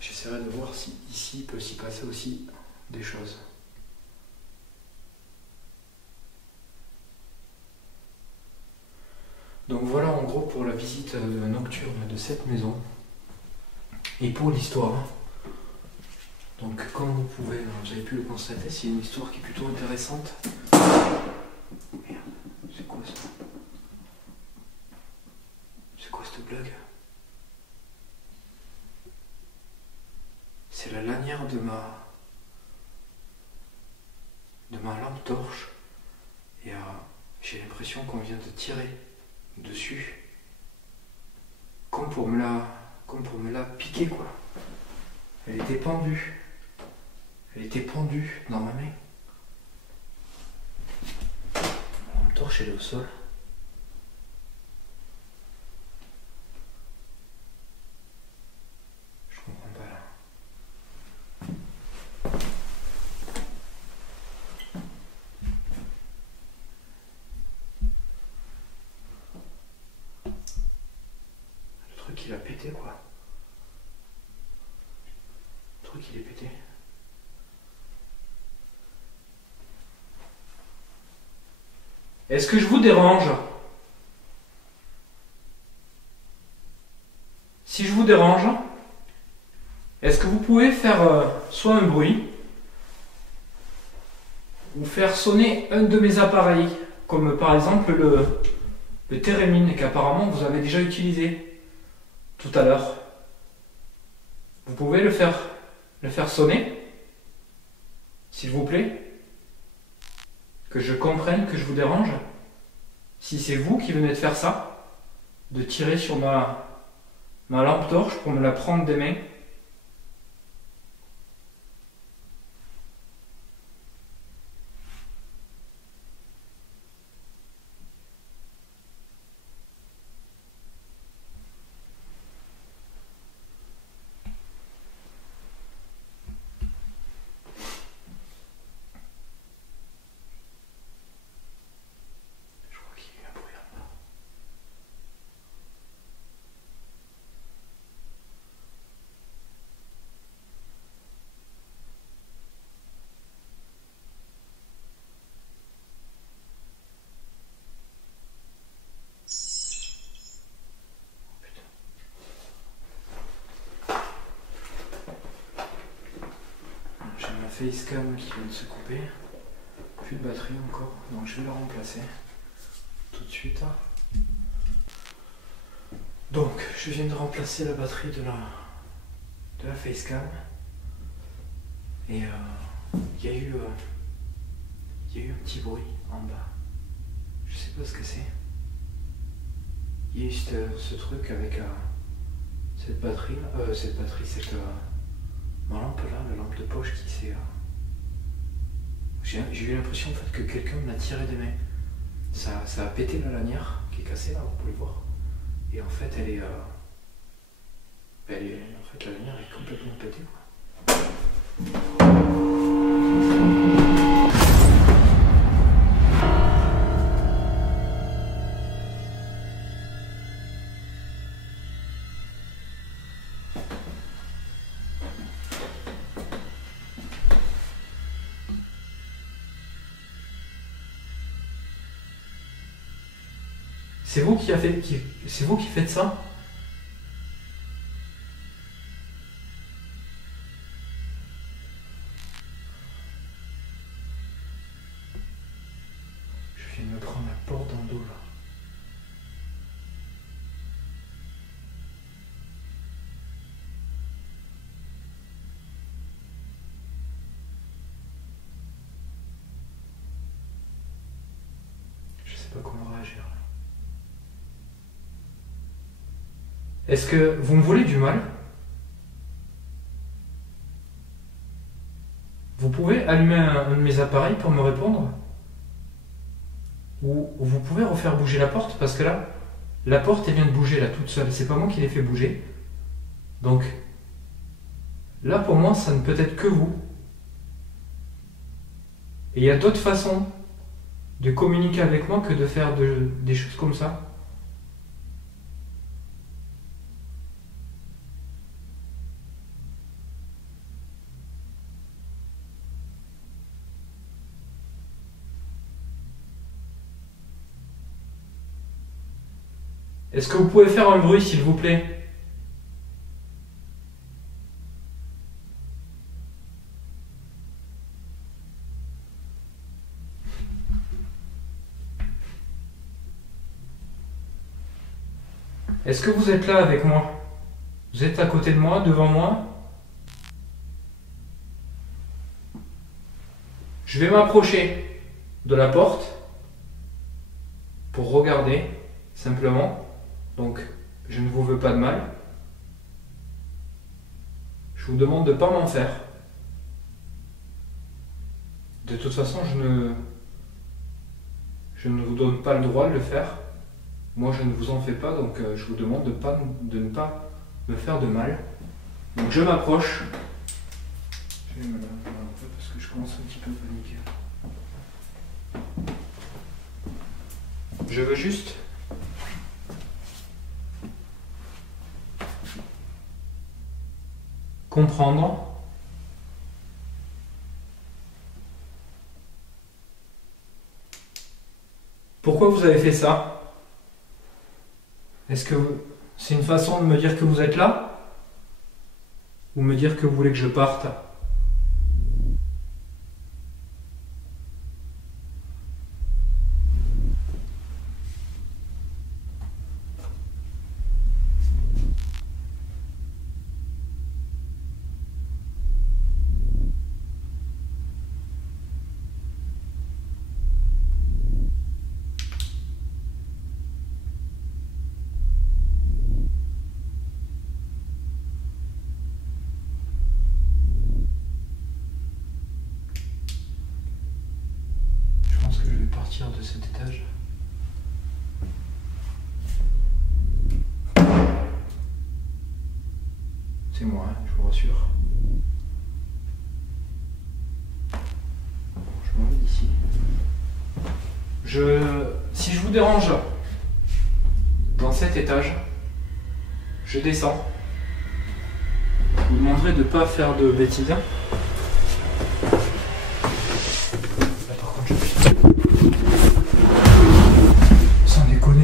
J'essaierai de voir si ici il peut s'y passer aussi des choses. Donc voilà en gros pour la visite nocturne de cette maison et pour l'histoire. Donc comme vous avez pu le constater, c'est une histoire qui est plutôt intéressante. Merde, c'est quoi ça? C'est quoi cette blague? C'est la lanière de ma lampe torche et j'ai l'impression qu'on vient de tirer dessus comme pour me la piquer quoi. Elle était pendue dans ma main. torche elle est au sol. Je comprends pas là. Le truc il a pété quoi. Le truc il est pété. Est-ce que je vous dérange? Si je vous dérange, est-ce que vous pouvez faire soit un bruit ou faire sonner un de mes appareils, comme par exemple le Térémine qu'apparemment vous avez déjà utilisé tout à l'heure. Vous pouvez le faire sonner, s'il vous plaît? Que je comprenne que je vous dérange. Si c'est vous qui venez de faire ça, de tirer sur ma lampe torche pour me la prendre des mains. Facecam qui vient de se couper, plus de batterie encore, donc je vais la remplacer tout de suite. Donc je viens de remplacer la batterie de la Facecam et il y a eu un petit bruit en bas, je sais pas ce que c'est. Il y a eu ce truc avec cette batterie, ma lampe là, la lampe de poche qui s'est... J'ai eu l'impression en fait que quelqu'un me l'a tiré des mains. Ça a pété la lanière qui est cassée là, vous pouvez le voir. Et en fait elle est... en fait la lanière est complètement pétée quoi. C'est vous qui faites ça? Je viens de me prendre la porte dans le dos là. Je sais pas comment réagir. Est-ce que vous me voulez du mal? Vous pouvez allumer un de mes appareils pour me répondre? Ou vous pouvez refaire bouger la porte? Parce que là, la porte elle vient de bouger là toute seule. C'est pas moi qui l'ai fait bouger. Donc, là pour moi, ça ne peut être que vous. Et il y a d'autres façons de communiquer avec moi que de faire des choses comme ça. Est-ce que vous pouvez faire un bruit, s'il vous plaît? Est-ce que vous êtes là avec moi? Vous êtes à côté de moi, devant moi? Je vais m'approcher de la porte pour regarder, simplement. Donc, je ne vous veux pas de mal. Je vous demande de ne pas m'en faire. De toute façon, Je ne vous donne pas le droit de le faire. Moi, je ne vous en fais pas, donc je vous demande de ne pas me faire de mal. Donc je m'approche. Je vais me laver un peu parce que je commence un petit peu à paniquer. Je veux juste comprendre pourquoi vous avez fait ça. Est-ce que c'est une façon de me dire que vous êtes là ou me dire que vous voulez que je parte? De cet étage. C'est moi, hein, je vous rassure. Je m'en vais d'ici. Si je vous dérange dans cet étage, je descends. Je vous demanderai de ne pas faire de bêtises.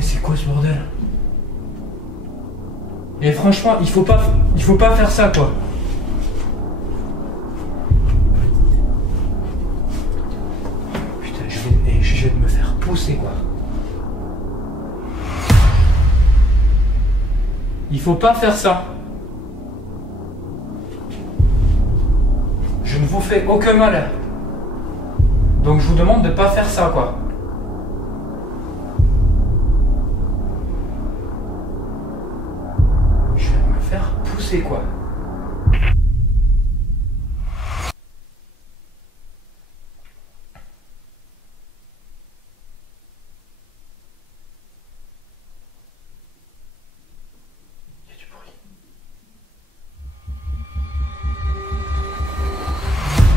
C'est quoi ce bordel? Et franchement, il faut pas faire ça, quoi. Putain, je vais me faire pousser, quoi. Il faut pas faire ça. Je ne vous fais aucun mal. Donc je vous demande de pas faire ça, quoi. Pousser, quoi. Il y a du bruit.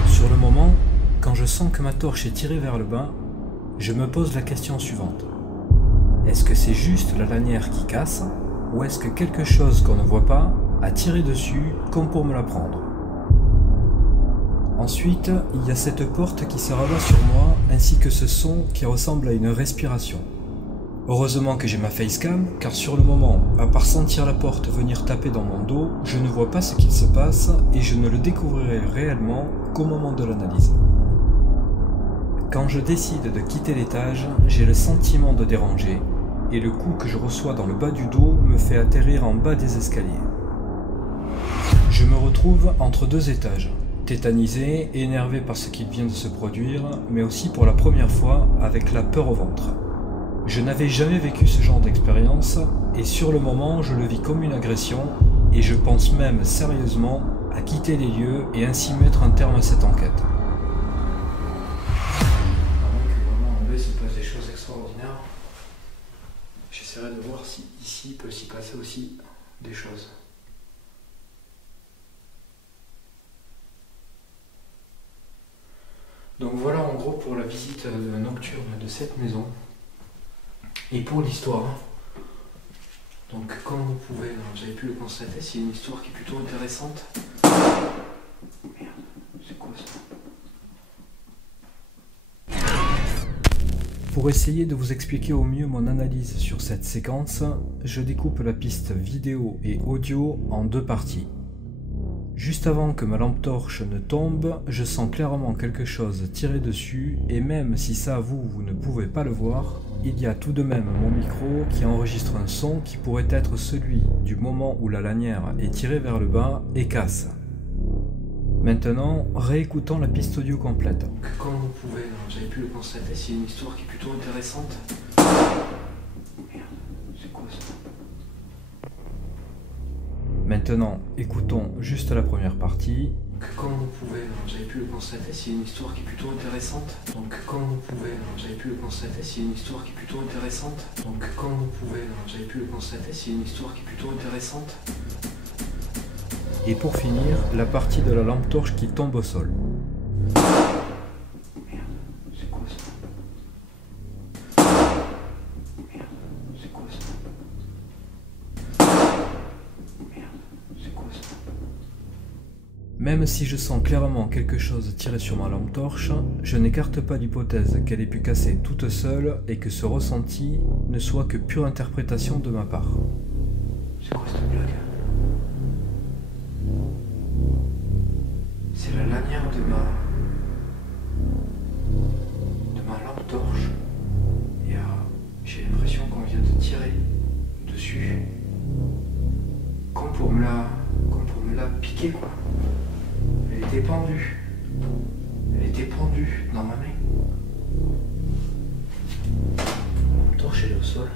Sur le moment, quand je sens que ma torche est tirée vers le bas, je me pose la question suivante. Est-ce que c'est juste la lanière qui casse, ou est-ce que quelque chose qu'on ne voit pas a tiré dessus comme pour me la prendre? Ensuite, il y a cette porte qui se rabat sur moi, ainsi que ce son qui ressemble à une respiration. Heureusement que j'ai ma facecam, car sur le moment, à part sentir la porte venir taper dans mon dos, je ne vois pas ce qu'il se passe et je ne le découvrirai réellement qu'au moment de l'analyse. Quand je décide de quitter l'étage, j'ai le sentiment de déranger, et le coup que je reçois dans le bas du dos me fait atterrir en bas des escaliers. Je me retrouve entre deux étages, tétanisé et énervé par ce qui vient de se produire, mais aussi pour la première fois avec la peur au ventre. Je n'avais jamais vécu ce genre d'expérience, et sur le moment je le vis comme une agression, et je pense même sérieusement à quitter les lieux et ainsi mettre un terme à cette enquête. Se passe des choses extraordinaires. J'essaierai de voir si ici il peut s'y passer aussi des choses. Donc voilà en gros pour la visite nocturne de cette maison et pour l'histoire. Donc comme vous avez pu le constater, c'est une histoire qui est plutôt intéressante. Merde, c'est quoi ça? Pour essayer de vous expliquer au mieux mon analyse sur cette séquence, je découpe la piste vidéo et audio en deux parties. Juste avant que ma lampe torche ne tombe, je sens clairement quelque chose tirer dessus, et même si ça vous ne pouvez pas le voir, il y a tout de même mon micro qui enregistre un son qui pourrait être celui du moment où la lanière est tirée vers le bas et casse. Maintenant, réécoutons la piste audio complète. Comme vous avez pu le constater, c'est une histoire qui est plutôt intéressante. Merde, c'est quoi ça? Maintenant, écoutons juste la première partie Comme vous pouvez, j'avais pu le constater, c'est une histoire qui est plutôt intéressante. Donc comme vous pouvez, j'avais pu le constater, c'est une histoire qui est plutôt intéressante. Donc comme vous pouvez, j'avais pu le constater, c'est une histoire qui est plutôt intéressante. Et pour finir, la partie de la lampe torche qui tombe au sol. C'est quoi ça? Merde, c'est quoi ça? Merde, c'est quoi ça? Même si je sens clairement quelque chose tirer sur ma lampe torche, je n'écarte pas l'hypothèse qu'elle ait pu casser toute seule et que ce ressenti ne soit que pure interprétation de ma part. C'est quoi cette blague? C'est la lanière de ma lampe torche. Et j'ai l'impression qu'on vient de tirer dessus. Comme pour me la piquer, quoi. Elle était pendue. Elle était pendue dans ma main. La lampe torche, elle est au sol.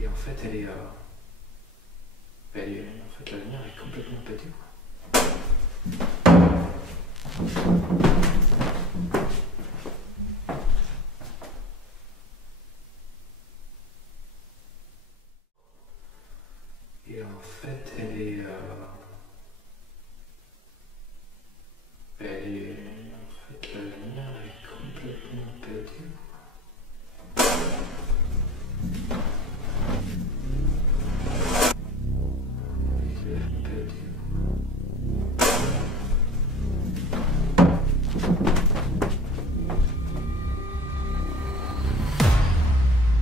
Et en fait, elle est, en fait, la lumière est complètement pétée, quoi. Et en fait, elle est, en fait, la lumière est complètement pétée, quoi.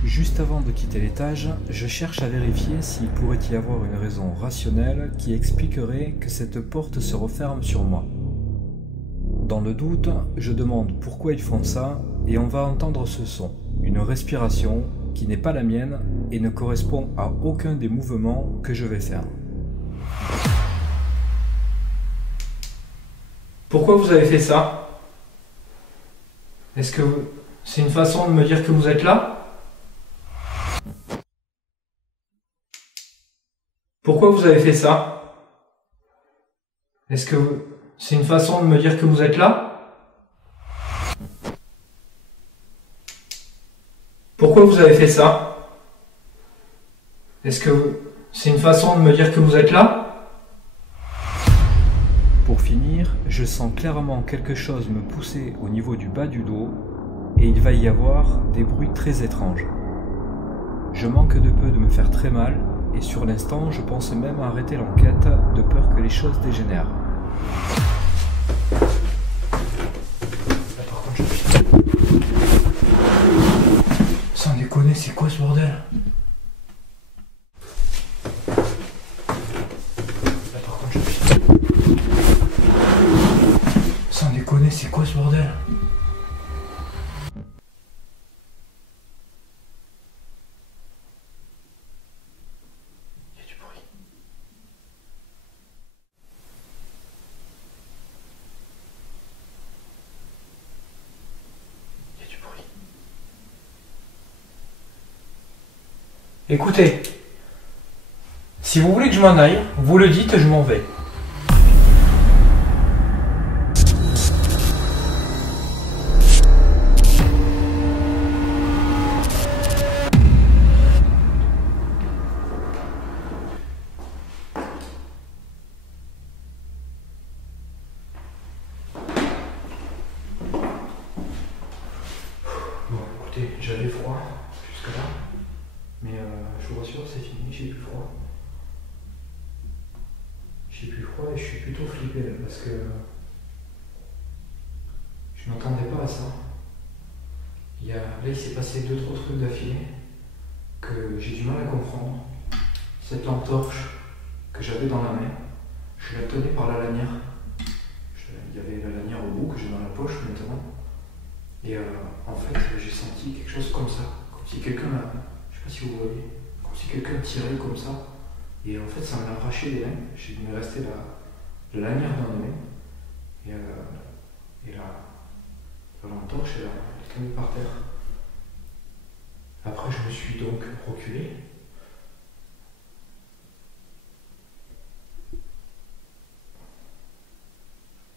Juste avant de quitter l'étage, je cherche à vérifier s'il pourrait y avoir une raison rationnelle qui expliquerait que cette porte se referme sur moi. Dans le doute, je demande pourquoi ils font ça et on va entendre ce son, une respiration qui n'est pas la mienne et ne correspond à aucun des mouvements que je vais faire. Pourquoi vous avez fait ça? Est-ce que c'est une façon de me dire que vous êtes là? Pourquoi vous avez fait ça? Est-ce que c'est une façon de me dire que vous êtes là? Pourquoi vous avez fait ça? Est-ce que c'est une façon de me dire que vous êtes là? Pour finir, je sens clairement quelque chose me pousser au niveau du bas du dos et il va y avoir des bruits très étranges. Je manque de peu de me faire très mal et sur l'instant, je pense même à arrêter l'enquête de peur que les choses dégénèrent. Là, par contre, sans déconner, c'est quoi ce bordel? Là, par contre, sans déconner, c'est quoi ce bordel? Écoutez, si vous voulez que je m'en aille, vous le dites, je m'en vais. Bon, écoutez, j'avais froid jusque-là. Mais je vous rassure, c'est fini, j'ai plus froid. J'ai plus froid et je suis plutôt flippé là, parce que je m'attendais pas à ça. Là, il s'est passé 2-3 trucs d'affilée que j'ai du mal à comprendre. Cette lampe torche que j'avais dans la main, je la tenais par la lanière. Il y avait la lanière au bout que j'ai dans la poche maintenant. Et en fait, j'ai senti quelque chose comme ça. si quelqu'un a, je sais pas si vous voyez, comme si quelqu'un tirait comme ça, et en fait ça m'a arraché les mains, il me restait la lanière dans les mains, et la lampe torche elle est tombée par terre. Après je me suis donc reculé.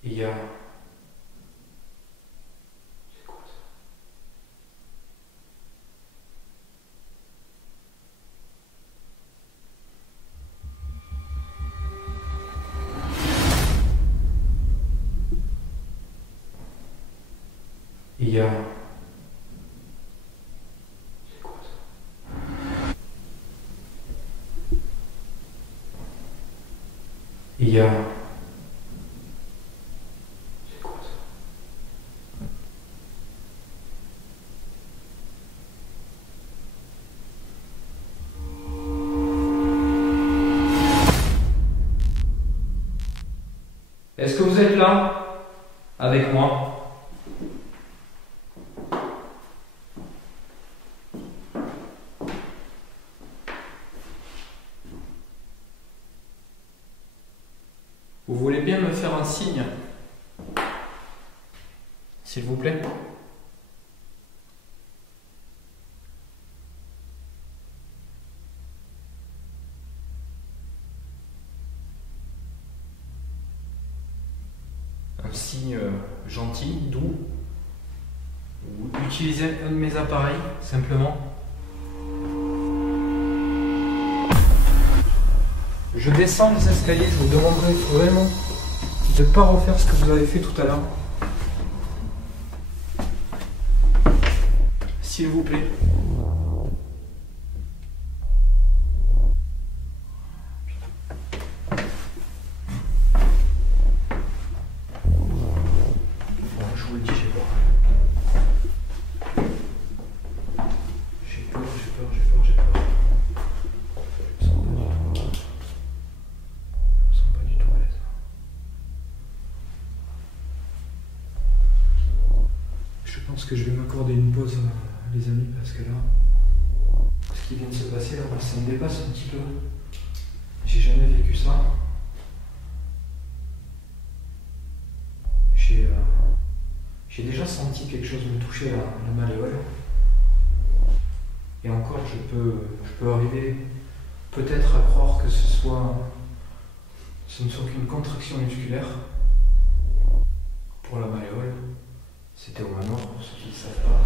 Et il y a... C'est quoi ça? Et il y a... C'est quoi ça? Et il y a... Est-ce que vous êtes là avec moi? Vous voulez bien me faire un signe, s'il vous plaît? Un signe gentil, doux, ou utilisez un de mes appareils, simplement. Je descends les escaliers, je vous demanderai vraiment de ne pas refaire ce que vous avez fait tout à l'heure. S'il vous plaît. Je pense que je vais m'accorder une pause, les amis, parce que là, ce qui vient de se passer, là, ça me dépasse un petit peu. J'ai jamais vécu ça. J'ai déjà senti quelque chose me toucher la malléole. Et encore, je peux arriver peut-être à croire que ce ne soit qu'une contraction musculaire pour la malléole. C'était au manoir, pour ceux qui ne savent pas.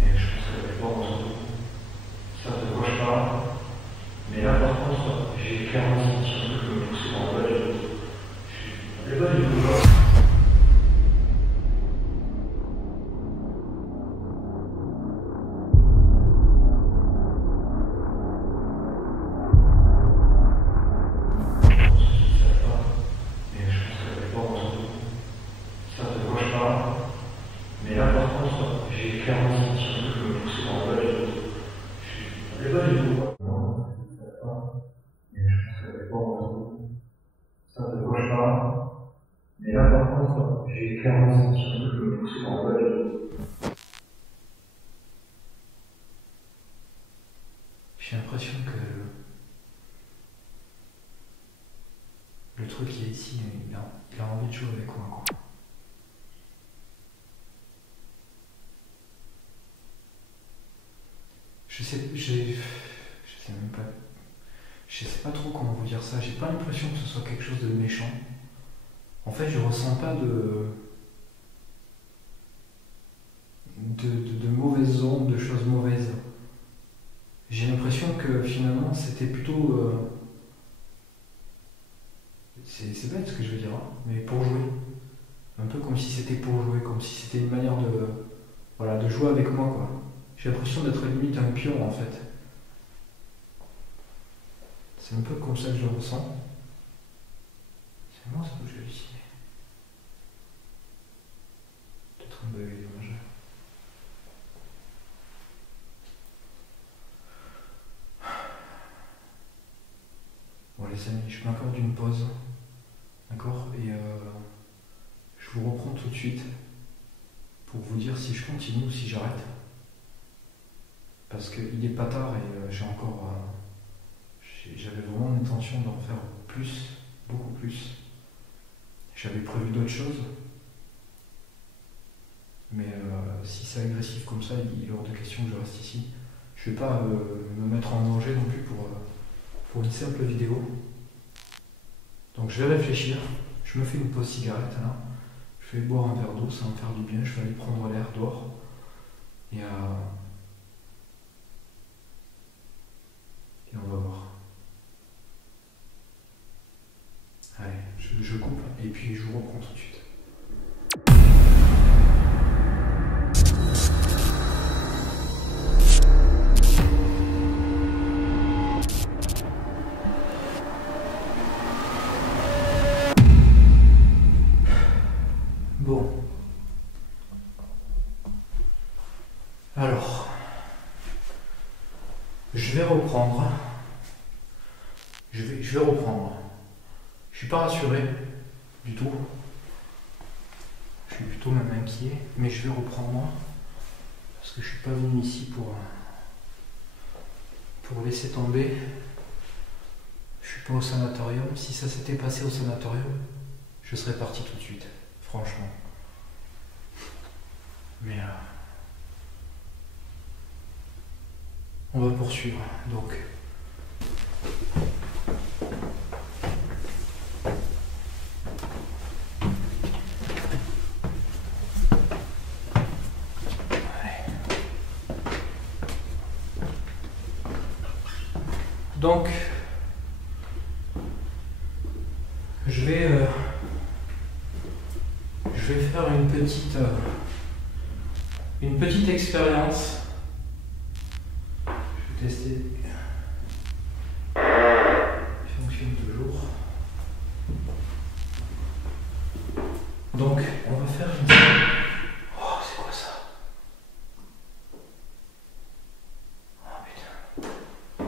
Et je pense que les portes, ça ne bouge pas. Mais là, par contre, j'ai clairement senti que je me poussais dans l'œil. Je n'ai pas du tout là. Mais là, par contre, j'ai clairement senti que je me poussais dans l'œil. J'ai l'impression que le truc qui est ici, il a envie de jouer avec moi, quoi. Je sais même pas. Je sais pas trop comment vous dire ça. J'ai pas l'impression que ce soit quelque chose de méchant. En fait, je ressens pas de mauvaises ondes, de choses mauvaises. J'ai l'impression que finalement, c'était plutôt... c'est bête ce que je veux dire, hein, mais pour jouer. Un peu comme si c'était pour jouer, comme si c'était une manière de jouer avec moi, quoi. J'ai l'impression d'être limite un pion, en fait. C'est un peu comme ça que je le ressens. C'est moi ça que je hallucine. Peut-être un bug imagé. Bon les amis, je m'accorde une pause. D'accord? Et je vous reprends tout de suite pour vous dire si je continue ou si j'arrête. parce qu'il n'est pas tard et j'avais vraiment l'intention d'en faire plus, beaucoup plus. J'avais prévu d'autres choses, mais si c'est agressif comme ça, il est hors de question que je reste ici. Je ne vais pas me mettre en danger non plus pour une simple vidéo. Donc je vais réfléchir, je me fais une pause cigarette là, je vais boire un verre d'eau, ça va me faire du bien, je vais aller prendre l'air dehors. Et on va voir. Allez, je coupe et puis je vous reprends tout de suite. Bon. Alors, je vais reprendre. Je vais reprendre. Je suis pas rassuré du tout. Je suis plutôt même inquiet, mais je vais reprendre parce que je suis pas venu ici pour laisser tomber. Je suis pas au sanatorium. Si ça s'était passé au sanatorium, je serais parti tout de suite, franchement. Mais on va poursuivre, donc. Donc, je vais faire une petite expérience. Je vais tester. Il fonctionne toujours. Donc, on va faire une... Oh, c'est quoi ça? Oh putain. Putain.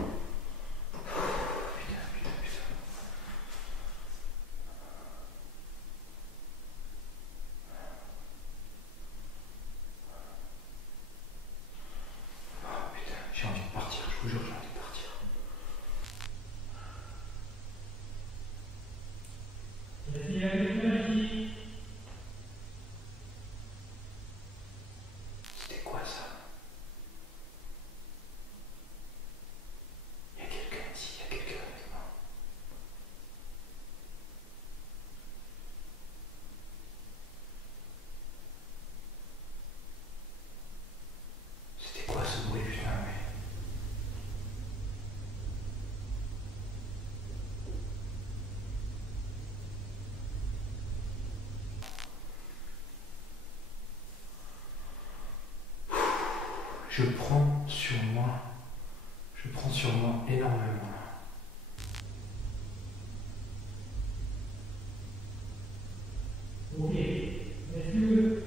J'ai envie de partir, je vous jure, j'ai envie de partir. C'était quoi ça? Il y a quelqu'un ici, il y a quelqu'un avec moi. C'était quoi ce bruit, putain, mais... Je prends sur moi énormément. Ok, est-ce que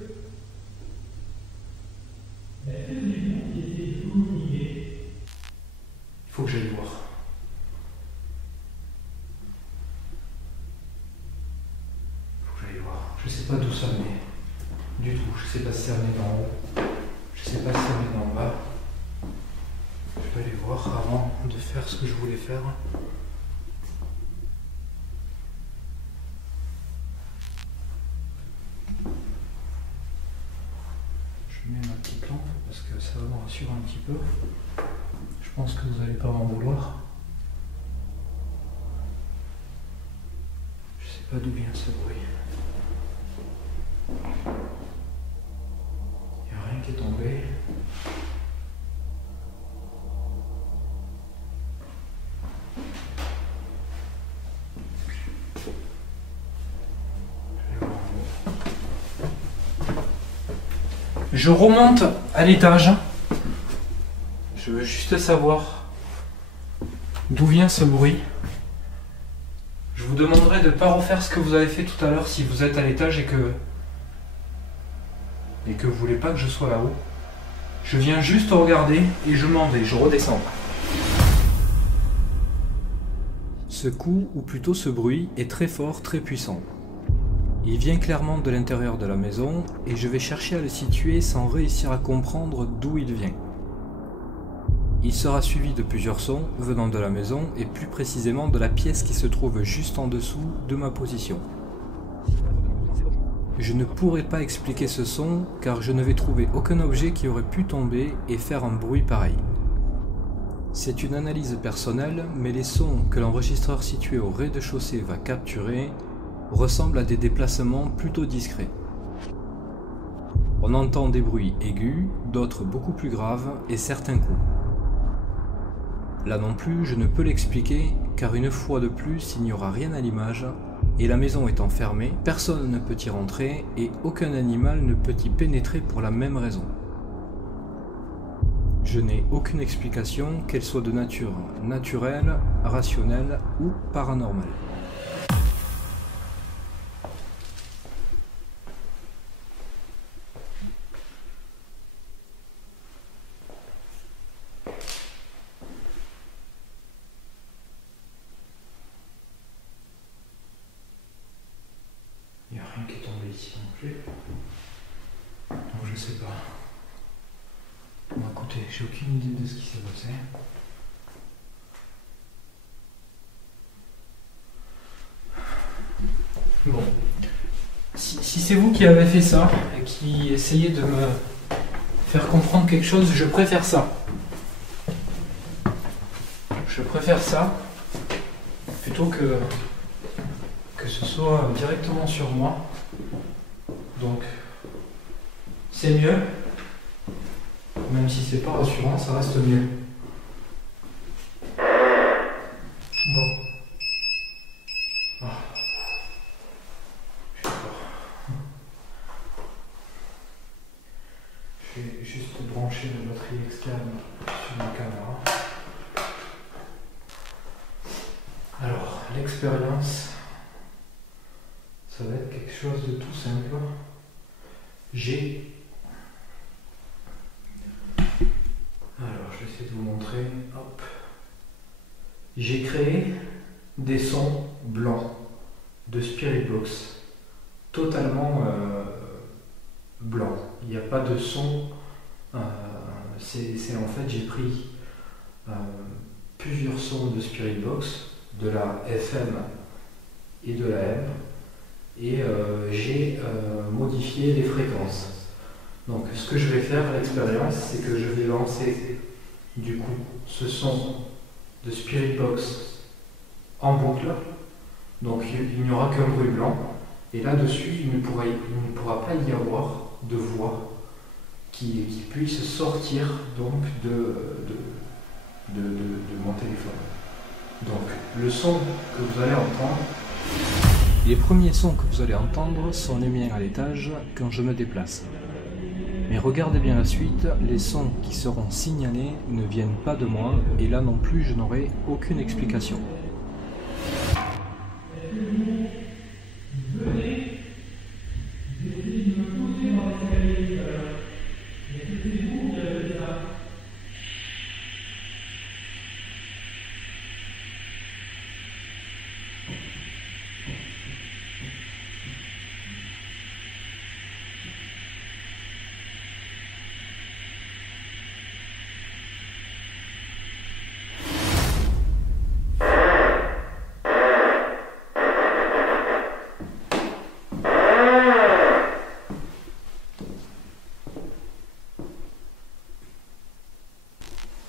c'est vous qui essayez de communiquer? Il faut que j'aille voir. Je sais pas d'où ça venait. Du tout. Je sais pas si ça venait d'en haut. Je sais pas si ça venait d'en bas. Je vais aller voir avant de faire ce que je voulais faire. Je mets ma petite lampe parce que ça va me rassurer un petit peu. Je pense que vous n'allez pas m'en vouloir. Je sais pas d'où vient ce bruit. Il n'y a rien qui est tombé. Je remonte à l'étage. Je veux juste savoir d'où vient ce bruit. Je vous demanderai de ne pas refaire ce que vous avez fait tout à l'heure si vous êtes à l'étage et que vous voulez pas que je sois là-haut. Je viens juste regarder et je m'en vais, je redescends. Ce coup, ou plutôt ce bruit, est très fort, très puissant. Il vient clairement de l'intérieur de la maison et je vais chercher à le situer sans réussir à comprendre d'où il vient. Il sera suivi de plusieurs sons venant de la maison et plus précisément de la pièce qui se trouve juste en dessous de ma position. Je ne pourrai pas expliquer ce son car je ne vais trouver aucun objet qui aurait pu tomber et faire un bruit pareil. C'est une analyse personnelle, mais les sons que l'enregistreur situé au rez-de-chaussée va capturer ressemblent à des déplacements plutôt discrets. On entend des bruits aigus, d'autres beaucoup plus graves et certains coups. Là non plus, je ne peux l'expliquer car une fois de plus, il n'y aura rien à l'image et la maison étant fermée, personne ne peut y rentrer et aucun animal ne peut y pénétrer pour la même raison. Je n'ai aucune explication, qu'elle soit de nature naturelle, rationnelle ou paranormale. Il n'y a rien qui est tombé ici non plus. Donc je sais pas. Bon écoutez, j'ai aucune idée de ce qui s'est passé. Bon. Si c'est vous qui avez fait ça et qui essayez de me faire comprendre quelque chose, je préfère ça. Je préfère ça plutôt que ce soit directement sur moi. Donc c'est mieux. Même si c'est pas rassurant, ça reste mieux. Bon. Ah. J'ai peur. Je vais juste brancher la batterie externe sur ma caméra. Alors, l'expérience, ça va être quelque chose de tout simple. Alors, je vais essayer de vous montrer. Hop. J'ai créé des sons blancs de Spirit Box, totalement blancs. Il n'y a pas de son. C'est en fait, j'ai pris plusieurs sons de Spirit Box, de la FM et de la M, et j'ai modifié les fréquences. Donc ce que je vais faire à l'expérience, c'est que je vais lancer du coup ce son de Spirit Box en boucle. Donc il n'y aura qu'un bruit blanc. Et là-dessus, il ne pourra pas y avoir de voix qui puisse sortir donc de mon téléphone. Donc le son que vous allez entendre. Les premiers sons que vous allez entendre sont les miens à l'étage quand je me déplace. Mais regardez bien la suite, les sons qui seront signalés ne viennent pas de moi et là non plus je n'aurai aucune explication.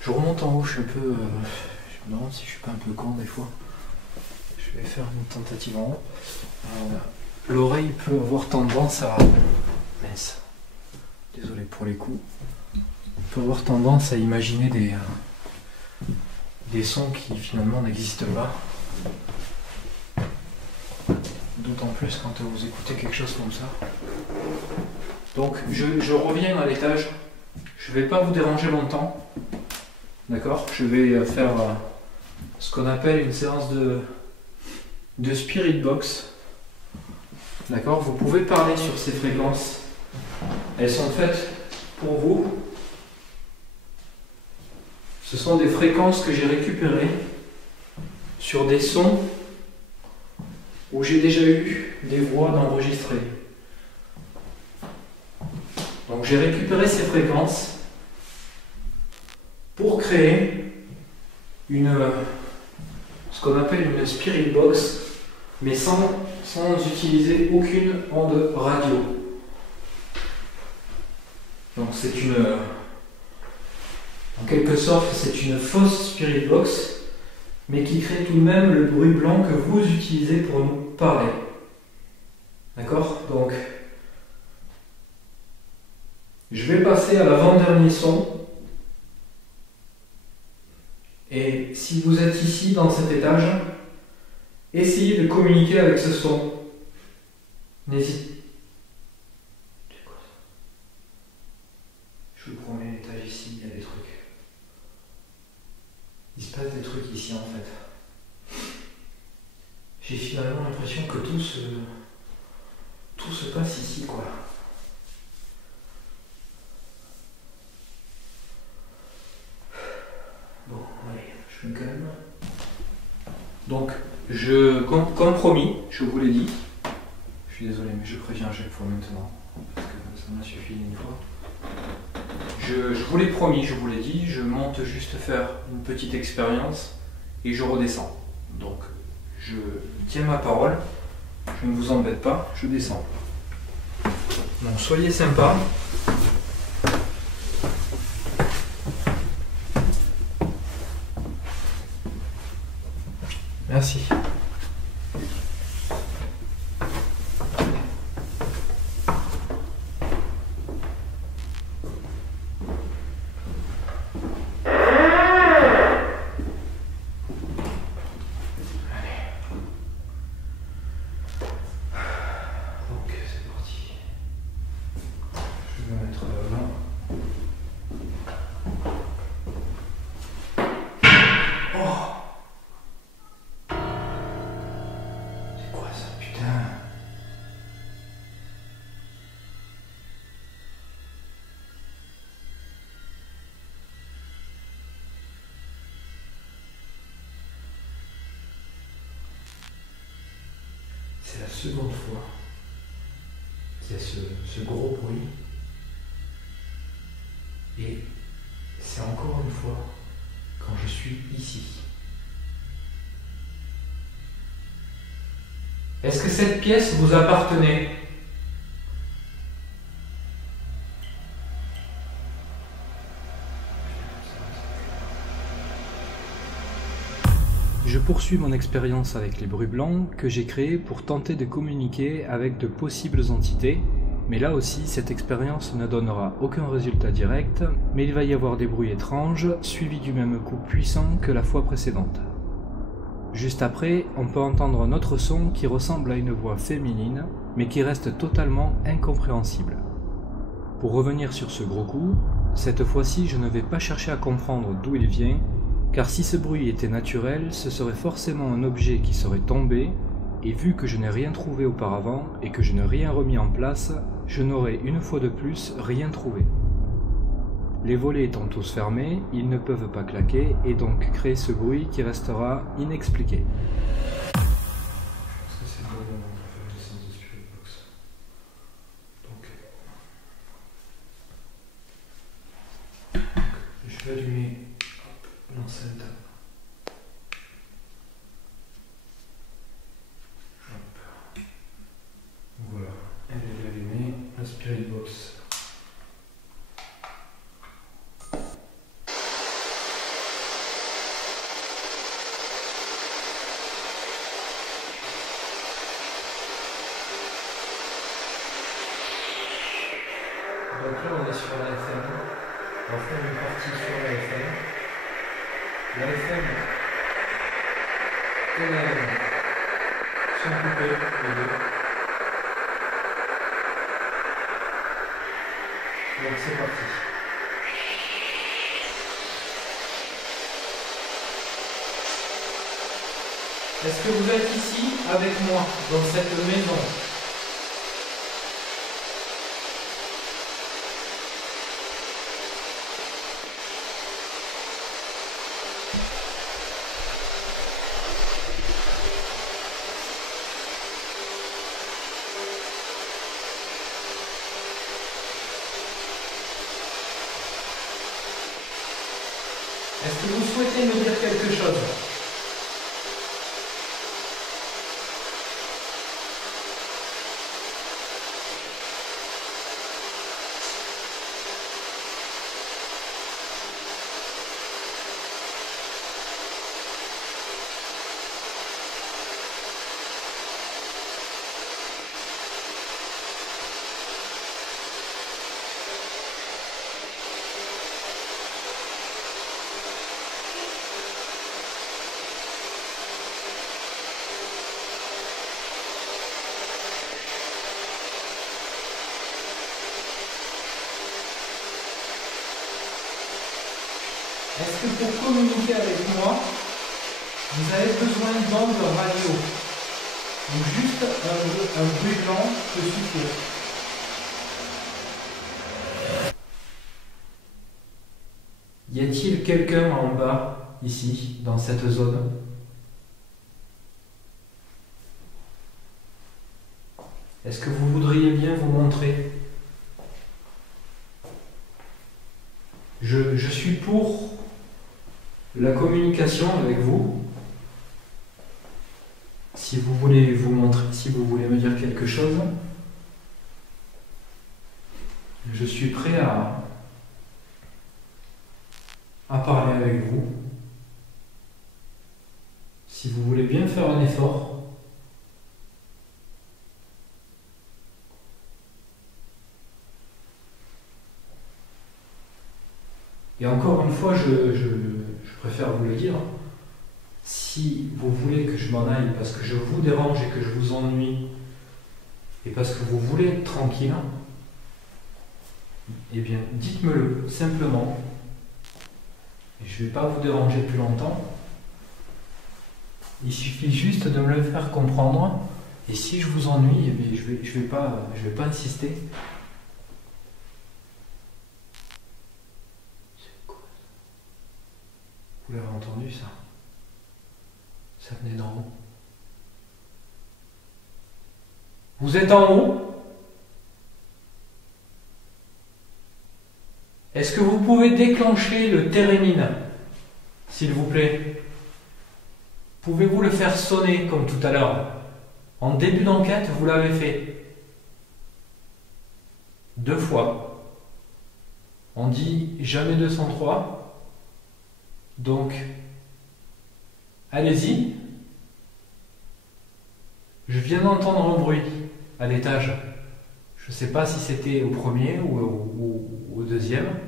Je remonte en haut, je suis un peu... je me demande si je suis pas un peu con des fois. Je vais faire une tentative en haut. L'oreille peut avoir tendance à... Mince. Désolé pour les coups. Peut avoir tendance à imaginer des sons qui finalement n'existent pas. D'autant plus quand vous écoutez quelque chose comme ça. Donc je reviens à l'étage. Je ne vais pas vous déranger longtemps. D'accord, je vais faire ce qu'on appelle une séance de Spirit Box. D'accord, vous pouvez parler sur ces fréquences. Elles sont faites pour vous. Ce sont des fréquences que j'ai récupérées sur des sons où j'ai déjà eu des voix d'enregistrées. Donc j'ai récupéré ces fréquences pour créer ce qu'on appelle une spirit box, mais sans utiliser aucune onde radio. Donc c'est en quelque sorte, c'est une fausse spirit box, mais qui crée tout de même le bruit blanc que vous utilisez pour nous parler. D'accord? Donc, je vais passer à l'avant-dernier son. Et si vous êtes ici, dans cet étage, essayez de communiquer avec ce son. N'hésitez. C'est quoi ça? Je vous promets, l'étage ici, il y a des trucs. Il se passe des trucs ici, en fait. J'ai finalement l'impression que tout se passe ici, quoi. Bon, allez, je me calme. Donc, comme promis, je vous l'ai dit. Je suis désolé, mais je préviens à chaque fois maintenant, parce que ça m'a suffi une fois. Je vous l'ai promis, je vous l'ai dit, je monte juste faire une petite expérience et je redescends. Donc, je tiens ma parole, je ne vous embête pas, je descends. Donc, soyez sympas. Merci. C'est la seconde fois qu'il y a ce gros bruit. Et c'est encore une fois quand je suis ici. Est-ce que cette pièce vous appartenait ? Je poursuis mon expérience avec les bruits blancs que j'ai créés pour tenter de communiquer avec de possibles entités, mais là aussi cette expérience ne donnera aucun résultat direct, mais il va y avoir des bruits étranges suivis du même coup puissant que la fois précédente. Juste après, on peut entendre un autre son qui ressemble à une voix féminine, mais qui reste totalement incompréhensible. Pour revenir sur ce gros coup, cette fois-ci je ne vais pas chercher à comprendre d'où il vient, car si ce bruit était naturel, ce serait forcément un objet qui serait tombé, et vu que je n'ai rien trouvé auparavant et que je n'ai rien remis en place, je n'aurais une fois de plus rien trouvé. Les volets étant tous fermés, ils ne peuvent pas claquer et donc créer ce bruit qui restera inexpliqué. Je vais allumer l'enceinte. Voilà, elle est allumée, la spirit box. Donc là on est sur la FM, on va faire une partie sur la FM. La FM et la AM sont coupés les deux. Donc c'est parti. Est-ce que vous êtes ici avec moi dans cette maison ? que pour communiquer avec moi, vous avez besoin d'ondes radio? Donc juste un bruit blanc peut suffire. Y a-t-il quelqu'un en bas, ici, dans cette zone? Est-ce que vous voudriez bien vous montrer? Je suis pour la communication avec vous. Si vous voulez vous montrer, si vous voulez me dire quelque chose, je suis prêt à parler avec vous. Si vous voulez bien faire un effort. Et encore une fois, je préfère vous le dire, si vous voulez que je m'en aille parce que je vous dérange et que je vous ennuie, et parce que vous voulez être tranquille, eh bien, dites-me-le simplement, et je ne vais pas vous déranger plus longtemps. Il suffit juste de me le faire comprendre, et si je vous ennuie, eh bien, je vais pas insister. Vous l'avez entendu, ça? Ça venait d'en haut. Vous êtes en haut? Est-ce que vous pouvez déclencher le térémine, s'il vous plaît? Pouvez-vous le faire sonner comme tout à l'heure? En début d'enquête, vous l'avez fait. 2 fois. On dit jamais 203. Donc, allez-y. Je viens d'entendre un bruit à l'étage. Je ne sais pas si c'était au premier ou au deuxième.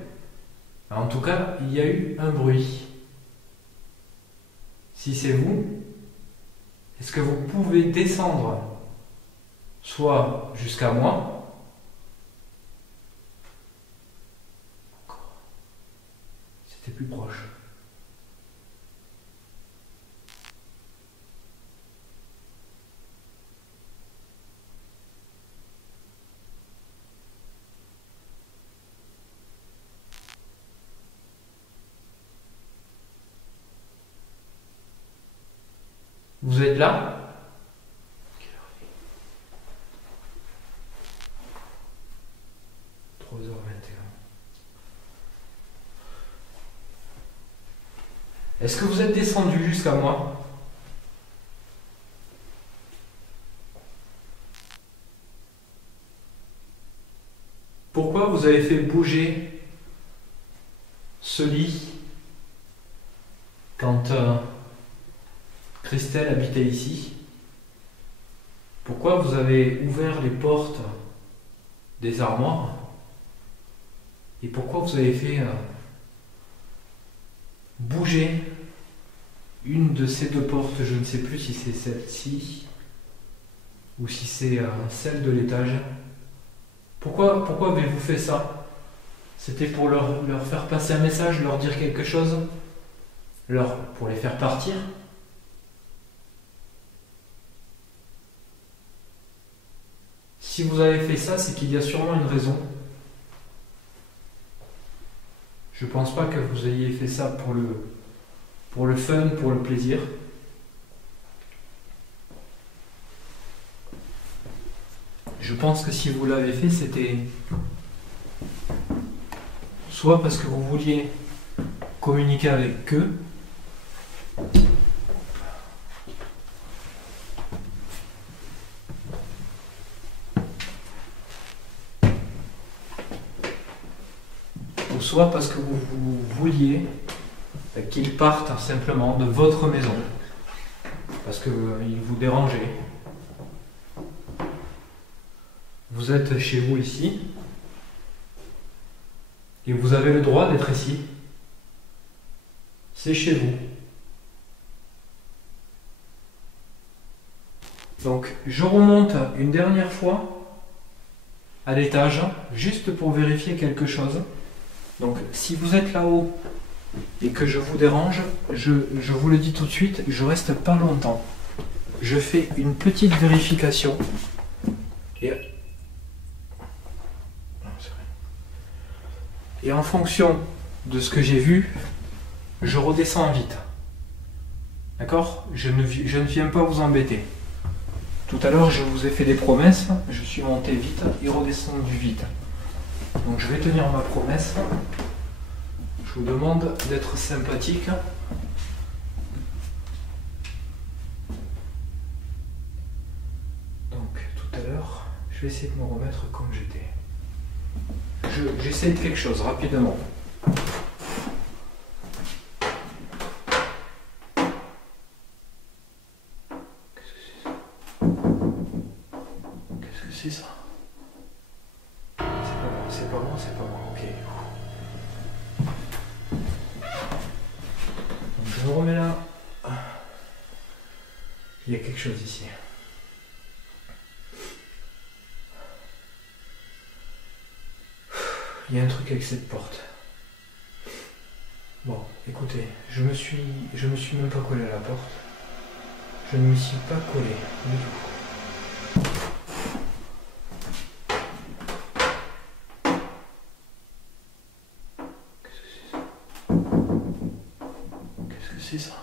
En tout cas, il y a eu un bruit. Si c'est vous, est-ce que vous pouvez descendre soit jusqu'à moi, c'était plus proche. Vous êtes là? 3h21. Est-ce que vous êtes descendu jusqu'à moi? Pourquoi vous avez fait bouger ce lit quand Christelle habitait ici? Pourquoi vous avez ouvert les portes des armoires? Et pourquoi vous avez fait bouger une de ces 2 portes? Je ne sais plus si c'est celle-ci ou si c'est celle de l'étage. Pourquoi avez-vous fait ça? C'était pour leur faire passer un message, leur dire quelque chose? Pour les faire partir? Si vous avez fait ça, c'est qu'il y a sûrement une raison. Je pense pas que vous ayez fait ça pour le fun, pour le plaisir. Je pense que si vous l'avez fait, c'était soit parce que vous vouliez communiquer avec eux, soit parce que vous vouliez qu'ils partent simplement de votre maison, parce qu'ils vous dérangeaient. Vous êtes chez vous ici, et vous avez le droit d'être ici. C'est chez vous. Donc, je remonte une dernière fois à l'étage, juste pour vérifier quelque chose. Donc, si vous êtes là-haut et que je vous dérange, je vous le dis tout de suite, je reste pas longtemps. Je fais une petite vérification. Et en fonction de ce que j'ai vu, je redescends vite. D'accord ? Je ne viens pas vous embêter. Tout à l'heure, je vous ai fait des promesses. Je suis monté vite et redescendu vite. Donc je vais tenir ma promesse. Je vous demande d'être sympathique. Donc tout à l'heure, je vais essayer de me remettre comme j'étais. J'essaie de quelque chose rapidement. Qu'est-ce que c'est ça? C'est pas moi, ok. Donc je me remets là. Il y a quelque chose ici. Il y a un truc avec cette porte. Bon, écoutez, je me suis même pas collé à la porte. Je ne me suis pas collé du tout. Qu'est-ce que c'est ça?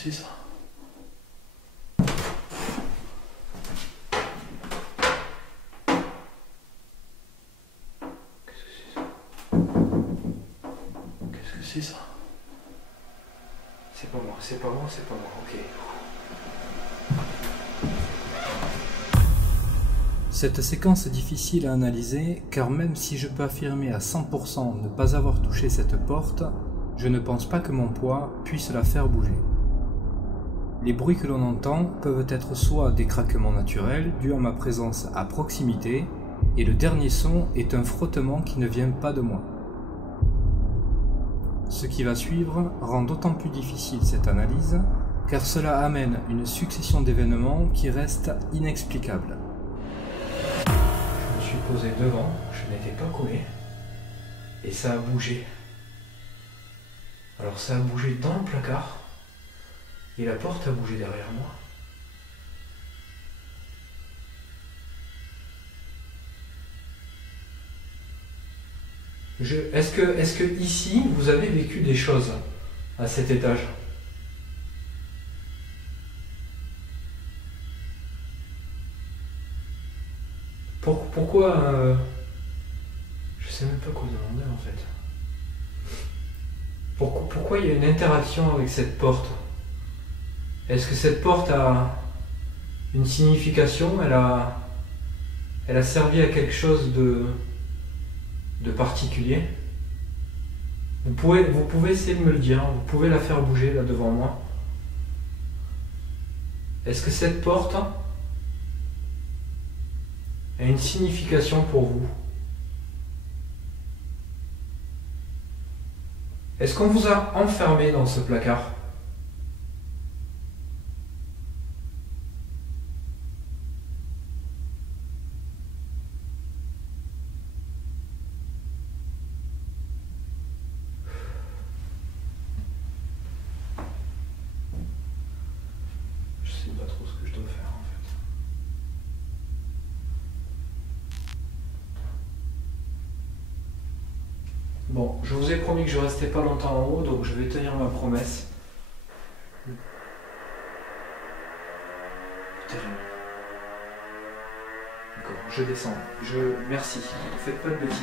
C'est ça. Qu'est-ce que c'est ça? C'est pas moi, ok. Cette séquence est difficile à analyser car même si je peux affirmer à 100% ne pas avoir touché cette porte, je ne pense pas que mon poids puisse la faire bouger. Les bruits que l'on entend peuvent être soit des craquements naturels dus à ma présence à proximité, et le dernier son est un frottement qui ne vient pas de moi. Ce qui va suivre rend d'autant plus difficile cette analyse, car cela amène une succession d'événements qui restent inexplicables. Je me suis posé devant, je n'étais pas collé, et ça a bougé. Alors ça a bougé dans le placard, et la porte a bougé derrière moi. Est-ce que ici, vous avez vécu des choses à cet étage? Pourquoi je sais même pas quoi demander en fait. Pourquoi il y a une interaction avec cette porte? Est-ce que cette porte a une signification? Elle a servi à quelque chose de particulier? Vous pouvez essayer de me le dire, vous pouvez la faire bouger là devant moi. Est-ce que cette porte a une signification pour vous? Est-ce qu'on vous a enfermé dans ce placard? Je sais pas trop ce que je dois faire en fait. Bon, je vous ai promis que je restais pas longtemps en haut, donc je vais tenir ma promesse. Terrible. D'accord, je descends. Merci, faites pas de bêtises.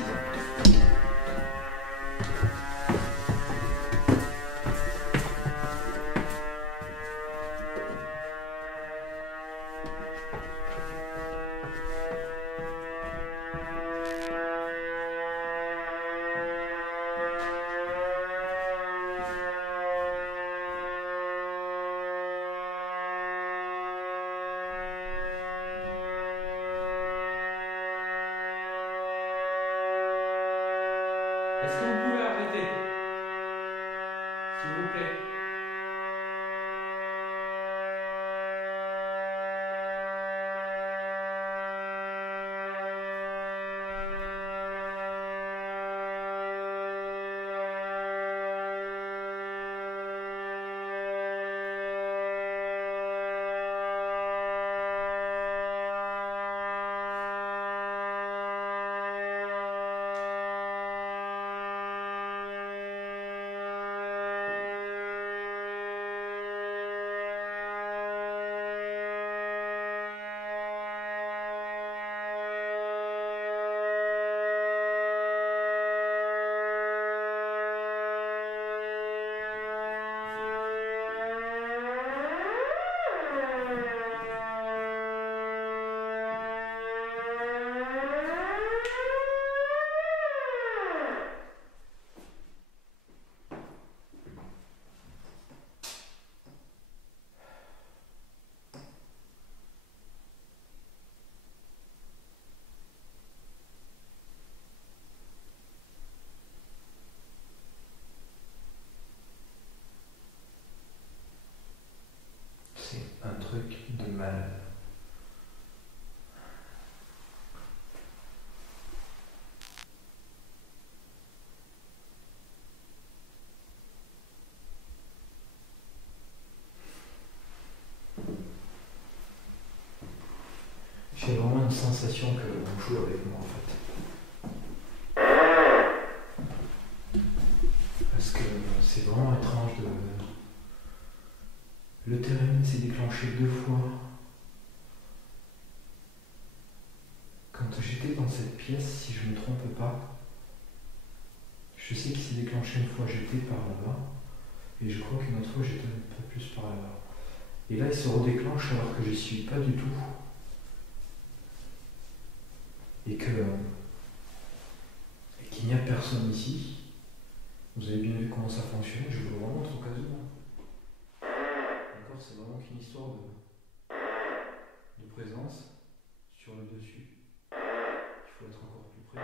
Est-ce que vous pouvez arrêter, s'il vous plaît? une sensation qu'on joue avec moi en fait. Parce que c'est vraiment étrange de... Le térémine s'est déclenché 2 fois. Quand j'étais dans cette pièce, si je ne me trompe pas, je sais qu'il s'est déclenché une fois, j'étais par là-bas, et je crois qu'une autre fois j'étais un peu plus par là-bas. Et là il se redéclenche alors que je n'y suis pas du tout. Et qu'il n'y a personne ici. Vous avez bien vu comment ça fonctionne, je vous le remontre au cas où. D'accord, c'est vraiment qu'une histoire de présence sur le dessus. Il faut être encore plus près.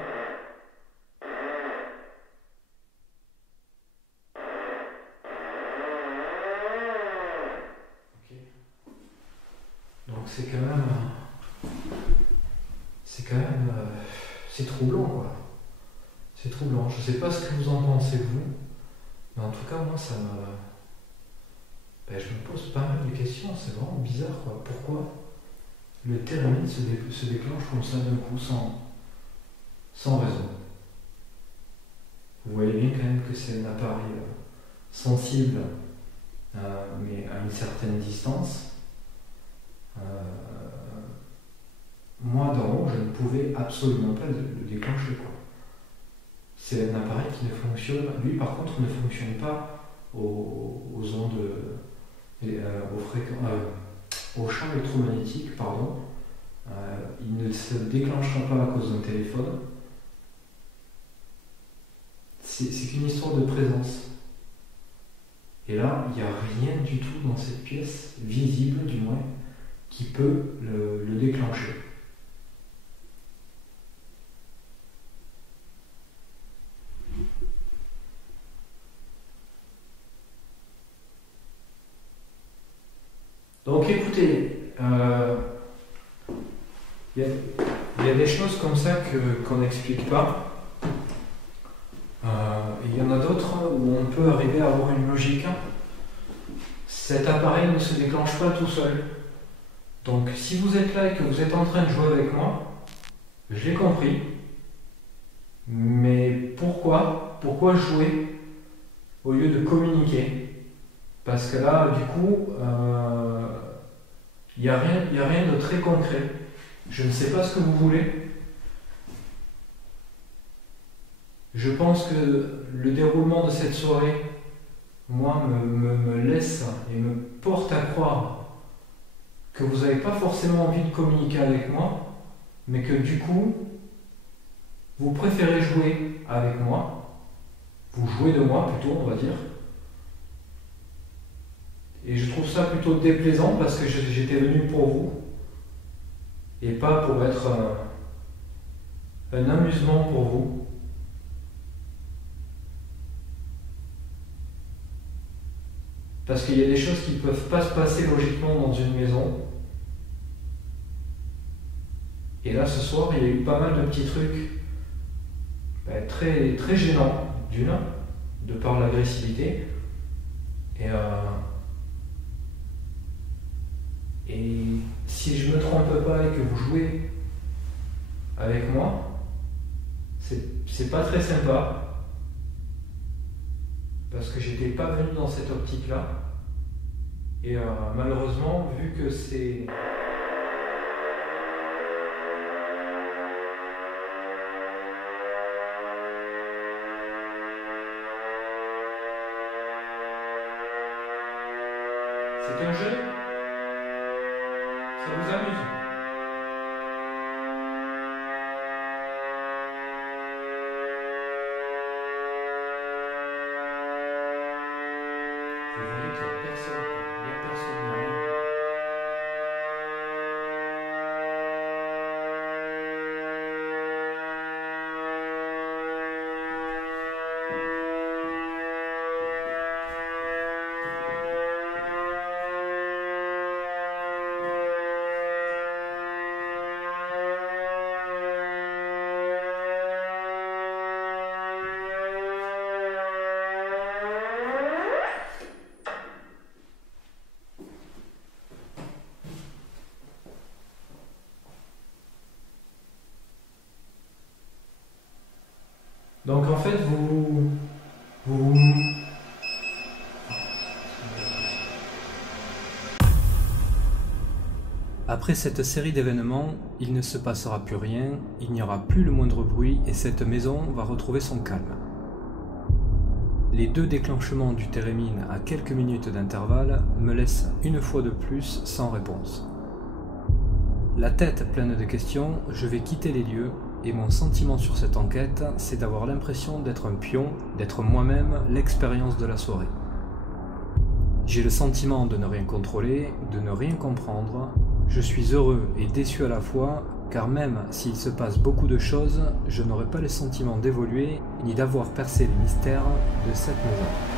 Ok. Donc c'est quand même... c'est troublant quoi. C'est troublant. Je ne sais pas ce que vous en pensez vous, mais en tout cas moi ça me... je me pose pas mal de questions, c'est vraiment bizarre quoi. Pourquoi le térémine se déclenche comme ça d'un coup sans raison? Vous voyez bien quand même que c'est un appareil sensible, mais à une certaine distance. Moi d'en haut, je ne pouvais absolument pas le déclencher quoi. C'est un appareil qui ne fonctionne, lui par contre ne fonctionne pas aux ondes, aux champs électromagnétiques, pardon. Il ne se déclenchera pas à cause d'un téléphone. C'est qu'une histoire de présence. Et là, il n'y a rien du tout dans cette pièce, visible du moins, qui peut le déclencher. Donc écoutez, il y a des choses comme ça qu'on n'explique pas. Il y en a d'autres où on peut arriver à avoir une logique. Cet appareil ne se déclenche pas tout seul. Donc si vous êtes là et que vous êtes en train de jouer avec moi, je l'ai compris. Mais pourquoi jouer au lieu de communiquer? Parce que là, du coup, il n'y a rien de très concret. Je ne sais pas ce que vous voulez. Je pense que le déroulement de cette soirée, moi, me laisse et me porte à croire que vous n'avez pas forcément envie de communiquer avec moi, mais que du coup, vous préférez jouer avec moi. Vous jouez de moi plutôt, on va dire. Et je trouve ça plutôt déplaisant parce que j'étais venu pour vous et pas pour être un amusement pour vous. Parce qu'il y a des choses qui ne peuvent pas se passer logiquement dans une maison. Et là, ce soir, il y a eu pas mal de petits trucs très, très gênants, de par l'agressivité. Et si je ne me trompe pas et que vous jouez avec moi, c'est pas très sympa. Parce que j'étais pas venu dans cette optique-là. Et malheureusement, vu que c'est... C'est un jeu? Ça vous amuse? Vous voyez qu'il n'y a personne, il n'y a personne, il n'y a rien. Donc en fait, vous... Après cette série d'événements, il ne se passera plus rien, il n'y aura plus le moindre bruit et cette maison va retrouver son calme. Les 2 déclenchements du térémine à quelques minutes d'intervalle me laissent une fois de plus sans réponse. La tête pleine de questions, je vais quitter les lieux et mon sentiment sur cette enquête, c'est d'avoir l'impression d'être un pion, d'être moi-même l'expérience de la soirée. J'ai le sentiment de ne rien contrôler, de ne rien comprendre. Je suis heureux et déçu à la fois, car même s'il se passe beaucoup de choses, je n'aurai pas le sentiment d'évoluer ni d'avoir percé les mystères de cette maison.